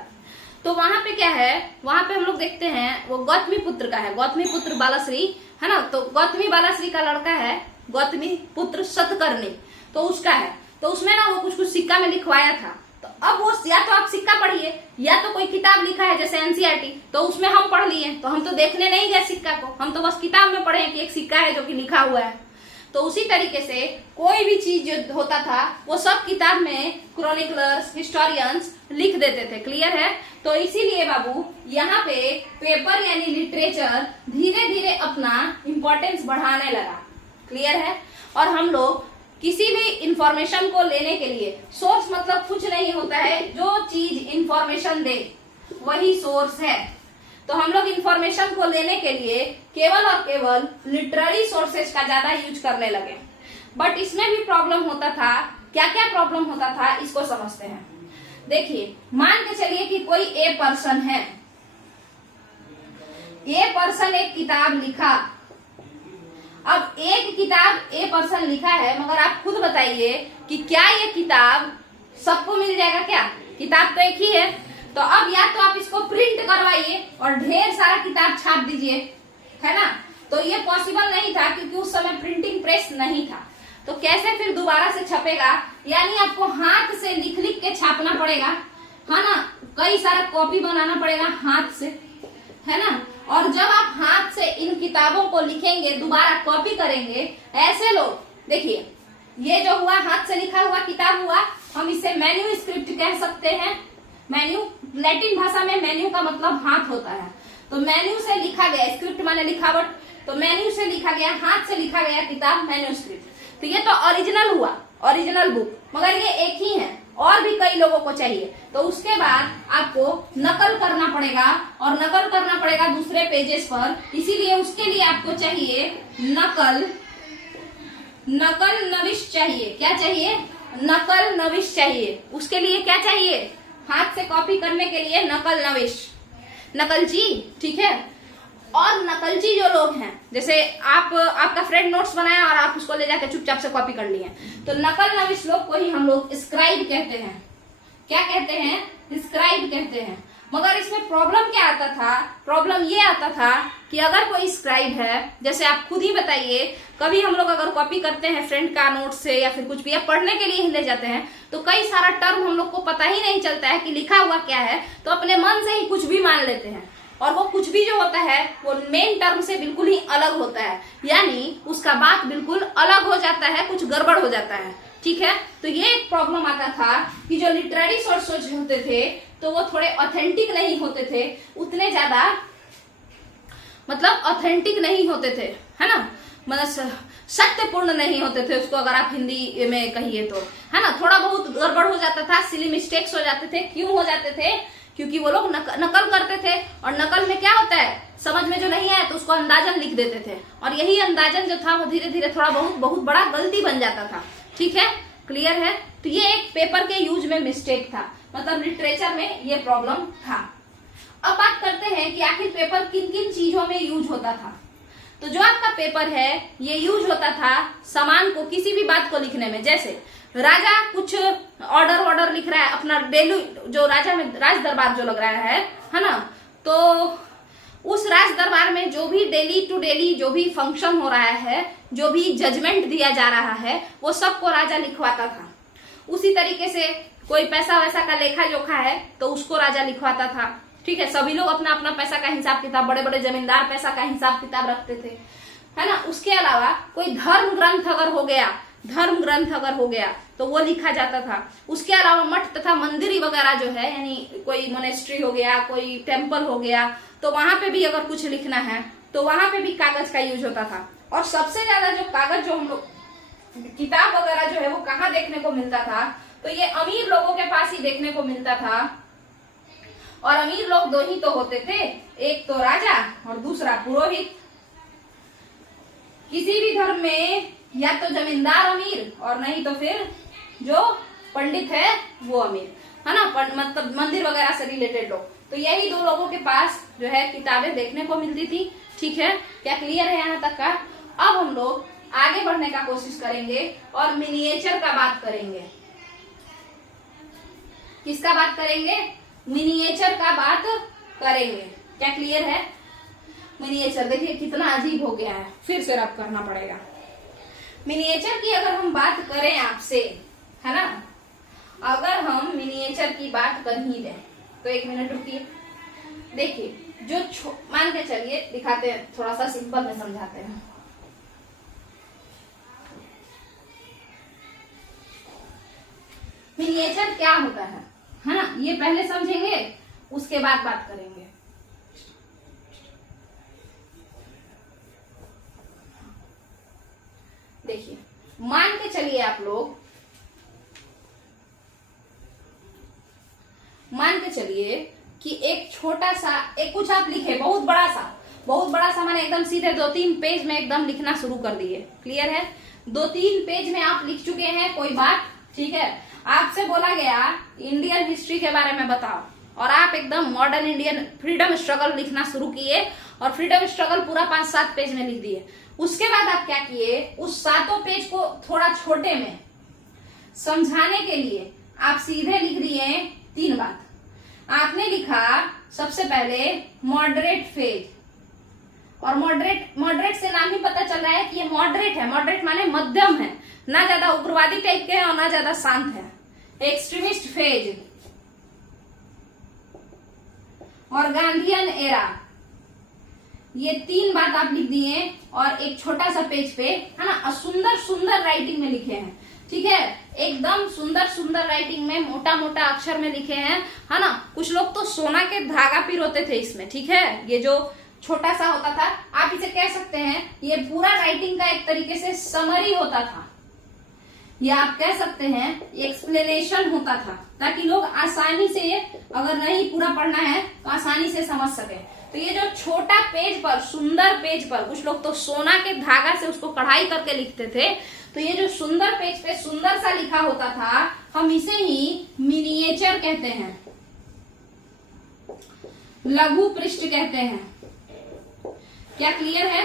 तो वहां पे क्या है, वहां पे हम लोग देखते हैं वो गौतमी पुत्र का है, गौतमी पुत्र बालाश्री, है ना। तो गौतमी बालाश्री का लड़का है गौतमी पुत्र सतकर्णी, तो उसका है। तो उसमें ना वो कुछ कुछ सिक्का में लिखवाया था। तो अब वो या तो आप सिक्का पढ़िए, या तो कोई किताब लिखा है जैसे एनसीईआरटी, तो उसमें हम पढ़ लिए, तो हम तो देखने नहीं गए सिक्का को, हम तो बस किताब में पढ़े कि एक सिक्का है जो कि लिखा हुआ है। तो उसी तरीके से कोई भी चीज जो होता था वो सब किताब में क्रॉनिकलर्स, हिस्टोरियंस लिख देते थे। क्लियर है? तो इसीलिए बाबू यहाँ पे पेपर यानी लिटरेचर धीरे धीरे अपना इंपॉर्टेंस बढ़ाने लगा। क्लियर है? और हम लोग किसी भी इंफॉर्मेशन को लेने के लिए, सोर्स मतलब कुछ नहीं होता है, जो चीज इंफॉर्मेशन दे वही सोर्स है। तो हम लोग इंफॉर्मेशन को लेने के लिए केवल और केवल लिटरेरी सोर्सेज का ज्यादा यूज करने लगे। बट इसमें भी प्रॉब्लम होता था। क्या क्या प्रॉब्लम होता था इसको समझते हैं। देखिए, मान के चलिए कि कोई ए पर्सन है, ए पर्सन एक किताब लिखा। अब एक किताब ए पर्सन लिखा है, मगर आप खुद बताइए कि क्या ये किताब सबको मिल जाएगा? क्या किताब तो एक ही है। तो अब या तो आप इसको प्रिंट करवाइए और ढेर सारा किताब छाप दीजिए, है ना? तो ये पॉसिबल नहीं था क्योंकि उस समय प्रिंटिंग प्रेस नहीं था। तो कैसे फिर दोबारा से छपेगा? यानी आपको हाथ से लिख लिख के छापना पड़ेगा, है ना? कई सारा कॉपी बनाना पड़ेगा हाथ से, है ना? और जब आप हाथ से इन किताबों को लिखेंगे, दोबारा कॉपी करेंगे, ऐसे लोग, देखिए ये जो हुआ हाथ से लिखा हुआ किताब हुआ, हम इसे मेन्यू स्क्रिप्ट कह सकते हैं। मेन्यू, लैटिन भाषा में मेन्यू का मतलब हाथ होता है। तो मेन्यू से लिखा गया, स्क्रिप्ट माने लिखावट, तो मेन्यू से लिखा गया, हाथ से लिखा गया किताब मेन्यू स्क्रिप्ट। तो ये तो ओरिजिनल हुआ, ओरिजिनल बुक, मगर ये एक ही है, और भी कई लोगों को चाहिए। तो उसके बाद आपको नकल करना पड़ेगा, और नकल करना पड़ेगा दूसरे पेजेस पर। इसीलिए उसके लिए आपको चाहिए नकल नविश चाहिए। क्या चाहिए? नकल नविश चाहिए। उसके लिए क्या चाहिए? हाथ से कॉपी करने के लिए नकल नविश, नकलची। ठीक है? और नकलची जो लोग हैं, जैसे आपका फ्रेंड नोट्स बनाया और आप उसको ले जाकर चुपचाप से कॉपी कर लिए, तो नकल नविश लोग को ही हम लोग स्क्राइब कहते हैं। क्या कहते हैं? स्क्राइब कहते हैं। मगर इसमें प्रॉब्लम क्या आता था? प्रॉब्लम ये आता था कि अगर कोई स्क्राइब है, जैसे आप खुद ही बताइए, कभी हम लोग अगर कॉपी करते हैं फ्रेंड का नोट से या फिर कुछ भी, या पढ़ने के लिए ले जाते हैं, तो कई सारा टर्म हम लोग को पता ही नहीं चलता है कि लिखा हुआ क्या है, तो अपने मन से ही कुछ भी मान लेते हैं। और वो कुछ भी जो होता है वो मेन टर्म से बिल्कुल ही अलग होता है, यानी उसका बात बिल्कुल अलग हो जाता है, कुछ गड़बड़ हो जाता है। ठीक है? तो ये एक प्रॉब्लम आता था कि जो लिटरेरी सोर्सेज होते थे तो वो थोड़े ऑथेंटिक नहीं होते थे, उतने ज्यादा मतलब ऑथेंटिक नहीं होते थे, है ना? मतलब सत्यपूर्ण नहीं होते थे, उसको अगर आप हिंदी में कहिए तो, है ना? थोड़ा बहुत गड़बड़ हो जाता था, सिली मिस्टेक्स हो जाते थे। क्यों हो जाते थे? क्योंकि वो लोग नकल करते थे, और नकल में क्या होता है, समझ में जो नहीं आया तो उसको अंदाजन लिख देते थे, और यही अंदाजन जो था वो धीरे धीरे थोड़ा बहुत बड़ा गलती बन जाता था। ठीक है? क्लियर है? तो ये एक पेपर के यूज में मिस्टेक था, मतलब लिटरेचर में ये प्रॉब्लम था। अब बात करते हैं कि आखिर पेपर किन किन चीजों में यूज होता था। तो जो आपका पेपर है ये यूज होता था सामान को, किसी भी बात को लिखने में। जैसे राजा कुछ ऑर्डर लिख रहा है अपना डेली, जो राजा में राज दरबार जो लग रहा है ना? तो उस राज दरबार में जो भी डेली टू डेली जो भी फंक्शन हो रहा है, जो भी जजमेंट दिया जा रहा है, वो सबको राजा लिखवाता था। उसी तरीके से कोई पैसा वैसा का लेखा जोखा है तो उसको राजा लिखवाता था। ठीक है? सभी लोग अपना अपना पैसा का हिसाब किताब, बड़े बड़े जमींदार पैसा का हिसाब किताब रखते थे, है ना? उसके अलावा कोई धर्म ग्रंथ अगर हो गया तो वो लिखा जाता था। उसके अलावा मठ तथा मंदिर वगैरह जो है, यानी कोई मोनेस्ट्री हो गया, कोई टेम्पल हो गया, तो वहां पे भी अगर कुछ लिखना है तो वहां पे भी कागज का यूज होता था। और सबसे ज्यादा जो कागज जो हम लोग किताब वगैरह जो है वो कहाँ देखने को मिलता था? तो ये अमीर लोगों के पास ही देखने को मिलता था। और अमीर लोग दो ही तो होते थे, एक तो राजा और दूसरा पुरोहित। किसी भी धर्म में या तो जमींदार अमीर और नहीं तो फिर जो पंडित है वो अमीर, है ना? मतलब मंदिर वगैरह से रिलेटेड लोग। तो यही दो लोगों के पास जो है किताबें देखने को मिलती थी। ठीक है? क्या क्लियर है यहाँ तक का? अब हम लोग आगे बढ़ने का कोशिश करेंगे और मिनिएचर का बात करेंगे। किसका बात करेंगे? मिनिएचर का बात करेंगे। क्या क्लियर है? मिनिएचर देखिए कितना अजीब हो गया है, फिर से रब करना पड़ेगा। मिनिएचर की अगर हम बात करें आपसे, है ना? अगर हम मिनिएचर की बात कर ही दें तो एक मिनट रुकिए। देखिए जो मान के चलिए दिखाते हैं, थोड़ा सा सिंपल में समझाते हैं। मिनिएचर क्या होता है ना, ये पहले समझेंगे, उसके बाद बात करेंगे। देखिए, मान के चलिए आप लोग, मान के चलिए कि एक छोटा सा, एक कुछ आप लिखे, बहुत बड़ा सा माने एकदम सीधे 2-3 पेज में एकदम लिखना शुरू कर दिए। क्लियर है? 2-3 पेज में आप लिख चुके हैं, कोई बात, ठीक है। आपसे बोला गया इंडियन हिस्ट्री के बारे में बताओ, और आप एकदम मॉडर्न इंडियन फ्रीडम स्ट्रगल लिखना शुरू किए, और फ्रीडम स्ट्रगल पूरा 5-7 पेज में लिख दिए। उसके बाद आप क्या किए, उस 7 पेज को थोड़ा छोटे में समझाने के लिए आप सीधे लिख दिए 3 बात। आपने लिखा सबसे पहले मॉडरेट फेज, और मॉडरेट से नाम ही पता चल रहा है कि ये मॉडरेट है। मॉडरेट माने मध्यम है, ना ज्यादा उग्रवादी टाइप के हैं और ना ज्यादा शांत है। एक्सट्रीमिस्ट फेज और गांधीयन एरा, ये 3 बात आप लिख दिए, और एक छोटा सा पेज पे, है ना, सुंदर राइटिंग में लिखे हैं, ठीक है, एकदम सुंदर राइटिंग में, मोटा अक्षर में लिखे हैं, है ना। कुछ लोग तो सोना के धागा पिरोते थे इसमें, ठीक है। ये जो छोटा सा होता था, आप इसे कह सकते हैं, ये पूरा राइटिंग का एक तरीके से समरी होता था, या आप कह सकते हैं एक्सप्लेनेशन होता था, ताकि लोग आसानी से, अगर नहीं पूरा पढ़ना है तो आसानी से समझ सके। तो ये जो छोटा पेज पर, सुंदर पेज पर, कुछ लोग तो सोना के धागा से उसको कढ़ाई करके लिखते थे, तो ये जो सुंदर पेज पे सुंदर सा लिखा होता था, हम इसे ही मिनिएचर कहते हैं, लघु पृष्ठ कहते हैं। क्या क्लियर है?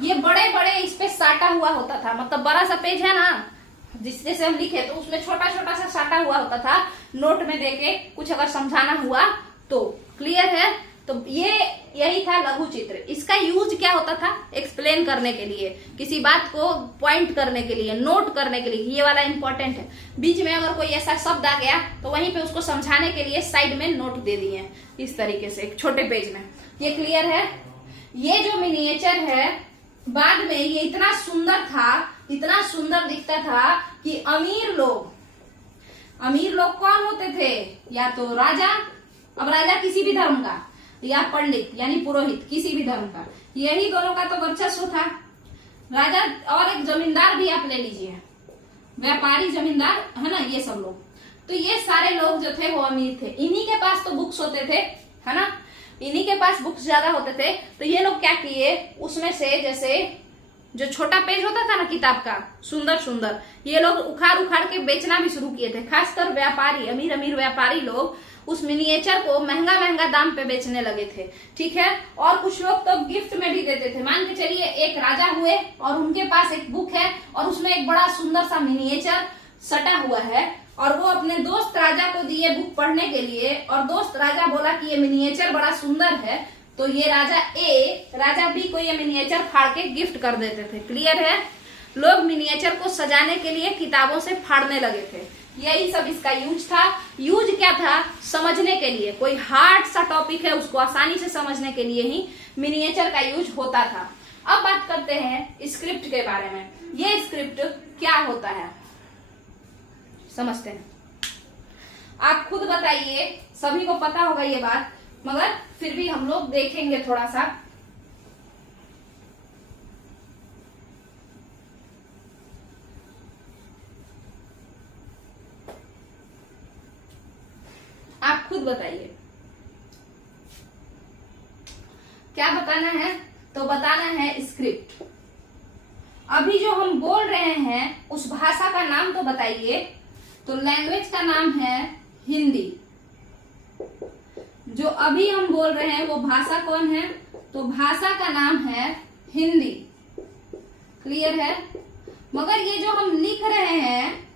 ये बड़े इस पे साटा हुआ होता था, मतलब बड़ा सा पेज है ना, जिससे से हम लिखे, तो उसमें छोटा सा साटा हुआ होता था, नोट में देके कुछ अगर समझाना हुआ तो। क्लियर है? तो ये यही था लघु चित्र। इसका यूज क्या होता था? एक्सप्लेन करने के लिए, किसी बात को पॉइंट करने के लिए, नोट करने के लिए। ये वाला इंपॉर्टेंट है। बीच में अगर कोई ऐसा शब्द आ गया तो वहीं पे उसको समझाने के लिए साइड में नोट दे दिए इस तरीके से, एक छोटे पेज में। ये क्लियर है? ये जो मिनिएचर है, बाद में ये इतना सुंदर था, इतना सुंदर दिखता था कि अमीर लोग कौन होते थे? या तो राजा, अब राजा किसी भी धर्म का, या पंडित यानी पुरोहित किसी भी धर्म का, यही दोनों का तो वर्चस्व था। राजा और एक जमींदार भी आप ले लीजिए, व्यापारी जमींदार, है ना, ये सब लोग, तो ये सारे लोग जो थे वो अमीर थे। इन्हीं के पास तो बुक्स होते थे, है ना, इन्हीं के पास बुक्स ज्यादा होते थे। तो ये लोग क्या किए, उसमें से जैसे जो छोटा पेज होता था ना किताब का, सुंदर, ये लोग उखाड़ के बेचना भी शुरू किए थे। खासकर व्यापारी, अमीर व्यापारी लोग उस मिनिएचर को महंगा दाम पे बेचने लगे थे, ठीक है। और कुछ लोग तो गिफ्ट में भी देते थे। मान के चलिए एक राजा हुए और उनके पास एक बुक है और उसमें एक बड़ा सुंदर सा मिनिएचर सटा हुआ है, और वो अपने दोस्त राजा को दिए बुक पढ़ने के लिए, और दोस्त राजा बोला कि ये मिनिएचर बड़ा सुंदर है, तो ये राजा ए राजा बी को ये मिनिएचर फाड़ के गिफ्ट कर देते थे। क्लियर है? लोग मिनिएचर को सजाने के लिए किताबों से फाड़ने लगे थे। यही सब इसका यूज था। यूज क्या था? समझने के लिए, कोई हार्ड सा टॉपिक है उसको आसानी से समझने के लिए ही मिनिएचर का यूज होता था। अब बात करते हैं स्क्रिप्ट के बारे में। ये स्क्रिप्ट क्या होता है समझते हैं। आप खुद बताइए, सभी को पता होगा ये बात, मगर फिर भी हम लोग देखेंगे थोड़ा सा। आप खुद बताइए क्या बताना है। तो बताना है स्क्रिप्ट। अभी जो हम बोल रहे हैं उस भाषा का नाम तो बताइए। तो लैंग्वेज का नाम है हिंदी। जो अभी हम बोल रहे हैं वो भाषा कौन है? तो भाषा का नाम है हिंदी। क्लियर है? मगर ये जो हम लिख रहे हैं,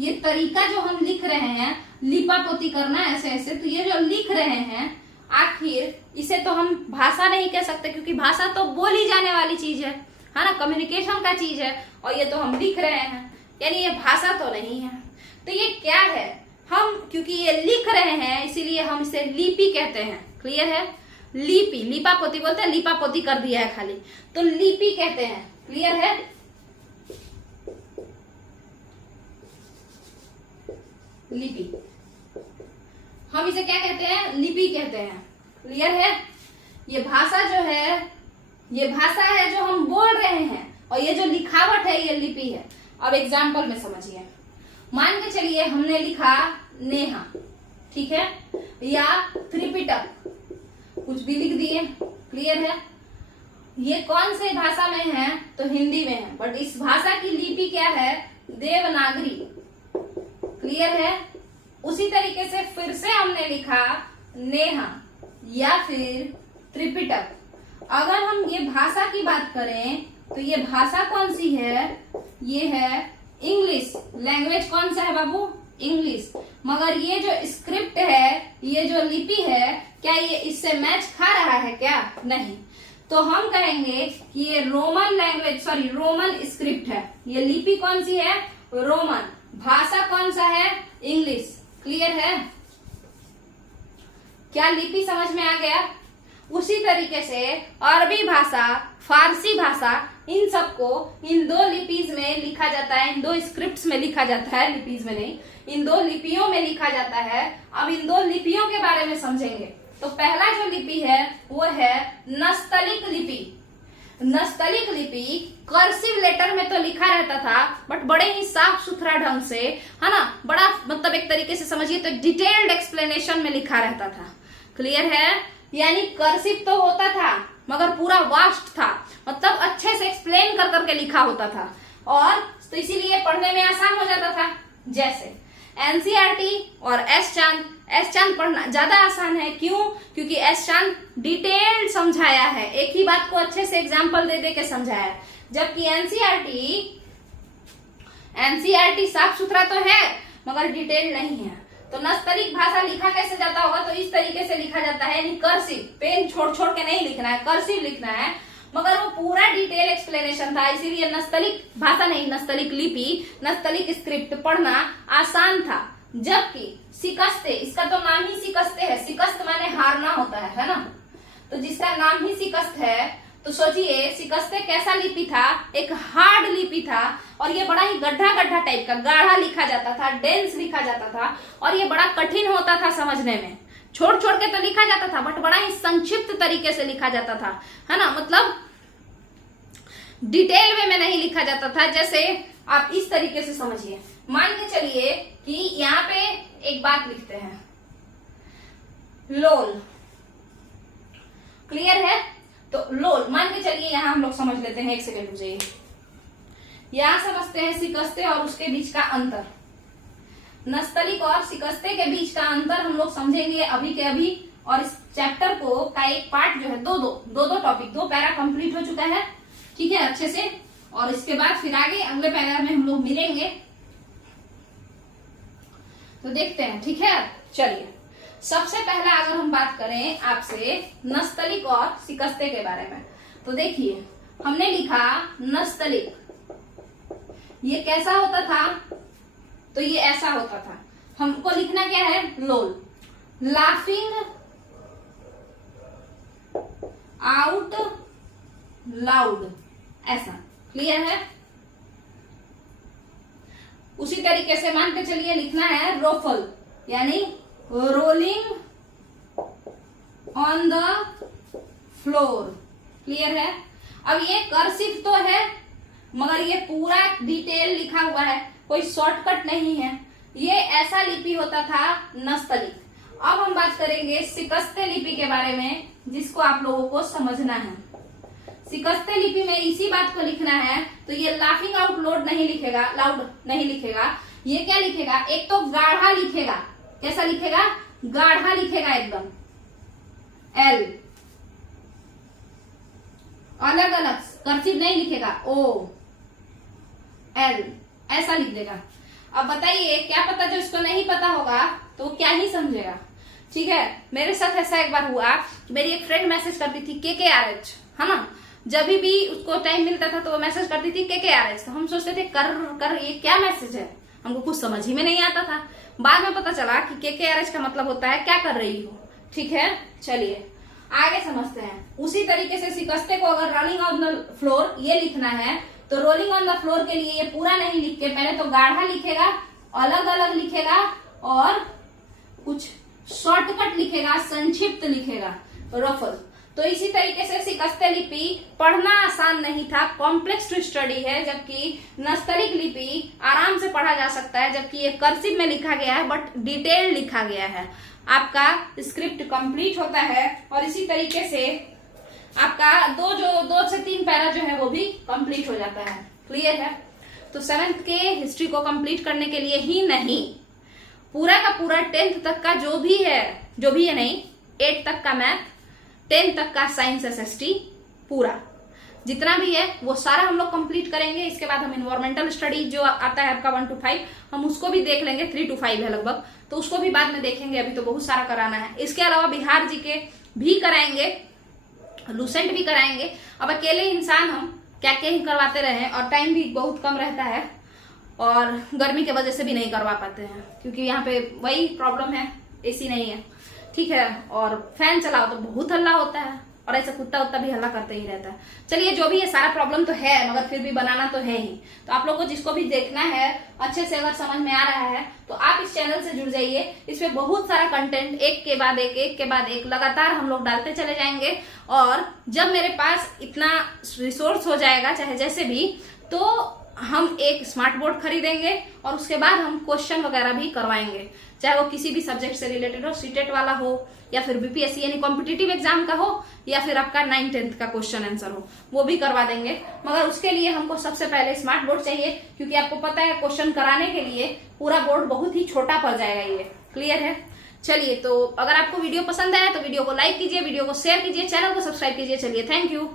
ये तरीका जो हम लिख रहे हैं, लिपापोती करना ऐसे ऐसे, तो ये जो लिख रहे हैं, आखिर इसे तो हम भाषा नहीं कह सकते, क्योंकि भाषा तो बोली जाने वाली चीज है ना, कम्युनिकेशन का चीज है, और ये तो हम लिख रहे हैं, यानी ये भाषा तो नहीं है। तो ये क्या है? हम क्योंकि ये लिख रहे हैं इसीलिए हम इसे लिपि कहते हैं। क्लियर है? लिपि, लिपापोती बोलते हैं, लिपापोती कर दिया है खाली, तो लिपि कहते हैं। क्लियर है? लिपि। हम इसे क्या कहते हैं? लिपि कहते हैं। क्लियर है? ये भाषा जो है, ये भाषा है जो हम बोल रहे हैं, और ये जो लिखावट है ये लिपि है। अब एग्जाम्पल में समझिए। मान के चलिए हमने लिखा नेहा, ठीक है, या त्रिपिटक, कुछ भी लिख दिए। क्लियर है? ये कौन से भाषा में है? तो हिंदी में है, बट इस भाषा की लिपि क्या है? देवनागरी। क्लियर है? उसी तरीके से फिर से हमने लिखा नेहा या फिर त्रिपिटक। अगर हम ये भाषा की बात करें तो ये भाषा कौन सी है? ये है इंग्लिश। लैंग्वेज कौन सा है बाबू? इंग्लिश। मगर ये जो स्क्रिप्ट है, ये जो लिपि है, क्या ये इससे मैच खा रहा है क्या? नहीं। तो हम कहेंगे कि ये Roman language, sorry Roman script है। ये लिपि कौन सी है? रोमन। भाषा कौन सा है? इंग्लिश। क्लियर है? क्या लिपि समझ में आ गया? उसी तरीके से अरबी भाषा, फारसी भाषा, इन सबको इन दो लिपीज में लिखा जाता है, इन दो स्क्रिप्ट्स में लिखा जाता है, लिपीज में नहीं, इन दो लिपियों में लिखा जाता है। अब इन दो लिपियों के बारे में समझेंगे। तो पहला जो लिपि है वो है नस्तलिक लिपि। नस्तलिक लिपि कर्सिव लेटर में तो लिखा रहता था, बट बड़े ही साफ सुथरा ढंग से, है ना, बड़ा मतलब एक तरीके से समझिए तो डिटेल्ड एक्सप्लेनेशन में लिखा रहता था। क्लियर है? यानी कर्सिव तो होता था मगर पूरा वास्ट था, मतलब अच्छे से एक्सप्लेन कर करके लिखा होता था, और तो इसीलिए पढ़ने में आसान हो जाता था। जैसे एनसीईआरटी और एस चांद। एस चांद पढ़ना ज्यादा आसान है। क्यों? क्योंकि एस चांद डिटेल्ड समझाया है, एक ही बात को अच्छे से एग्जाम्पल दे दे के समझाया है। जबकि एनसीईआरटी साफ सुथरा तो है मगर डिटेल्ड नहीं है। तो नस्तलिक भाषा लिखा कैसे जाता होगा? तो इस तरीके से लिखा जाता है, यानी कर्सिव, पेन छोड़ छोड़ के नहीं लिखना है, कर्सिव लिखना है, मगर वो पूरा डिटेल एक्सप्लेनेशन था, इसीलिए नस्तलिक भाषा नहीं, नस्तलिक लिपि, नस्तलिक स्क्रिप्ट पढ़ना आसान था। जबकि शिकस्ते, इसका तो नाम ही शिकस्ते है, शिकस्त माने हारना होता है ना, तो जिसका नाम ही शिकस्त है, तो सोचिए शिकस्ते कैसा लिपि था? एक हार्ड लिपि था, और ये बड़ा ही गड्ढा गड्ढा टाइप का, गाढ़ा लिखा जाता था, डेंस लिखा जाता था, और ये बड़ा कठिन होता था समझने में। छोड़ छोड़ के तो लिखा जाता था, बट बड़ा ही संक्षिप्त तरीके से लिखा जाता था, है ना, मतलब डिटेल वे में नहीं लिखा जाता था। जैसे आप इस तरीके से समझिए, मान के चलिए कि यहाँ पे एक बात लिखते हैं, लोल। क्लियर है? तो लोल मान के चलिए, यहां हम लोग समझ लेते हैं, एक सेकेंड मुझे, यहां समझते हैं शिकस्ते और उसके बीच का अंतर। नस्तलिक और शिकस्ते के बीच का अंतर हम लोग समझेंगे अभी के अभी, और इस चैप्टर को का एक पार्ट जो है, दो टॉपिक, 2 पैरा कंप्लीट हो चुका है, ठीक है, अच्छे से। और इसके बाद फिर आगे अगले पैरा में हम लोग मिलेंगे, तो देखते हैं, ठीक है। चलिए, सबसे पहला अगर हम बात करें आपसे नस्तलिक और शिकस्ते के बारे में, तो देखिए हमने लिखा नस्तलिक, ये कैसा होता था? तो ये ऐसा होता था। हमको लिखना क्या है? लोल, लाफिंग आउट लाउड, ऐसा। क्लियर है? उसी तरीके से मान के चलिए लिखना है रोफल, यानी rolling on the floor. Clear है? अब ये कर्सिव तो है मगर ये पूरा डिटेल लिखा हुआ है, कोई शॉर्टकट नहीं है। ये ऐसा लिपि होता था नस्तलिक। अब हम बात करेंगे शिकस्ते लिपि के बारे में, जिसको आप लोगों को समझना है। शिकस्ते लिपि में इसी बात को लिखना है, तो ये लाफिंग आउट लोड नहीं लिखेगा, लाउड नहीं लिखेगा, ये क्या लिखेगा? एक तो गाढ़ा लिखेगा। कैसा लिखेगा? गाढ़ा लिखेगा एकदम, एल, अलग अलग कर्सिव नहीं लिखेगा, ओ एल, ऐसा लिख देगा। अब बताइए, क्या पता जो इसको नहीं पता होगा तो क्या ही समझेगा। ठीक है, मेरे साथ ऐसा एक बार हुआ, मेरी एक फ्रेंड मैसेज करती थी KKRH, है ना, जब भी उसको टाइम मिलता था तो वो मैसेज करती थी KKRH। तो हम सोचते थे कर ये क्या मैसेज है, हमको कुछ समझ ही में नहीं आता था। बाद में पता चला कि KKRH का मतलब होता है क्या कर रही हो। ठीक है, चलिए आगे समझते हैं। उसी तरीके से शिकस्ते को अगर रोलिंग ऑन द फ्लोर ये लिखना है, तो रोलिंग ऑन द फ्लोर के लिए ये पूरा नहीं लिख के पहले तो गाढ़ा लिखेगा, अलग अलग लिखेगा और कुछ शॉर्टकट लिखेगा, संक्षिप्त लिखेगा, रफल। तो इसी तरीके से सिकस्ते लिपि पढ़ना आसान नहीं था, कॉम्प्लेक्स टू स्टडी है, जबकि नस्तलिक लिपि आराम से पढ़ा जा सकता है, जबकि ये कर्सिव में लिखा गया है बट डिटेल लिखा गया है। आपका स्क्रिप्ट कंप्लीट होता है और इसी तरीके से आपका 2 से 3 पैरा जो है वो भी कंप्लीट हो जाता है। क्लियर है? तो 7th के हिस्ट्री को कंप्लीट करने के लिए ही नहीं, पूरा का पूरा 10th तक का जो भी है नहीं, 8 तक का मैथ, 10 तक का साइंस SST, पूरा जितना भी है वो सारा हम लोग कंप्लीट करेंगे। इसके बाद हम इन्वायरमेंटल स्टडी जो आता है आपका 1 to 5, हम उसको भी देख लेंगे। 3 to 5 है लगभग, तो उसको भी बाद में देखेंगे, अभी तो बहुत सारा कराना है। इसके अलावा बिहार जीके भी कराएंगे, लूसेंट भी कराएंगे। अब अकेले इंसान हम क्या क्या ही करवाते रहे, और टाइम भी बहुत कम रहता है और गर्मी के वजह से भी नहीं करवा पाते हैं, क्योंकि यहाँ पे वही प्रॉब्लम है, AC नहीं है, ठीक है, और फैन चलाओ तो बहुत हल्ला होता है, और ऐसा कुत्ता उत्ता भी हल्ला करते ही रहता है। चलिए जो भी है सारा प्रॉब्लम तो है, मगर फिर भी बनाना तो है ही। तो आप लोगों को जिसको भी देखना है अच्छे से, अगर समझ में आ रहा है तो आप इस चैनल से जुड़ जाइए। इसमें बहुत सारा कंटेंट एक के बाद एक लगातार हम लोग डालते चले जाएंगे, और जब मेरे पास इतना रिसोर्स हो जाएगा चाहे जैसे भी, तो हम एक स्मार्ट बोर्ड खरीदेंगे और उसके बाद हम क्वेश्चन वगैरह भी करवाएंगे, चाहे वो किसी भी सब्जेक्ट से रिलेटेड हो, सीटेट वाला हो या फिर BPSC यानी कॉम्पिटिटिव एग्जाम का हो, या फिर आपका 9th-10th का क्वेश्चन आंसर हो, वो भी करवा देंगे। मगर उसके लिए हमको सबसे पहले स्मार्ट बोर्ड चाहिए, क्योंकि आपको पता है क्वेश्चन कराने के लिए पूरा बोर्ड बहुत ही छोटा पड़ जाएगा ये। क्लियर है? चलिए, तो अगर आपको वीडियो पसंद आया तो वीडियो को लाइक कीजिए, वीडियो को शेयर कीजिए, चैनल को सब्सक्राइब कीजिए। चलिए, थैंक यू।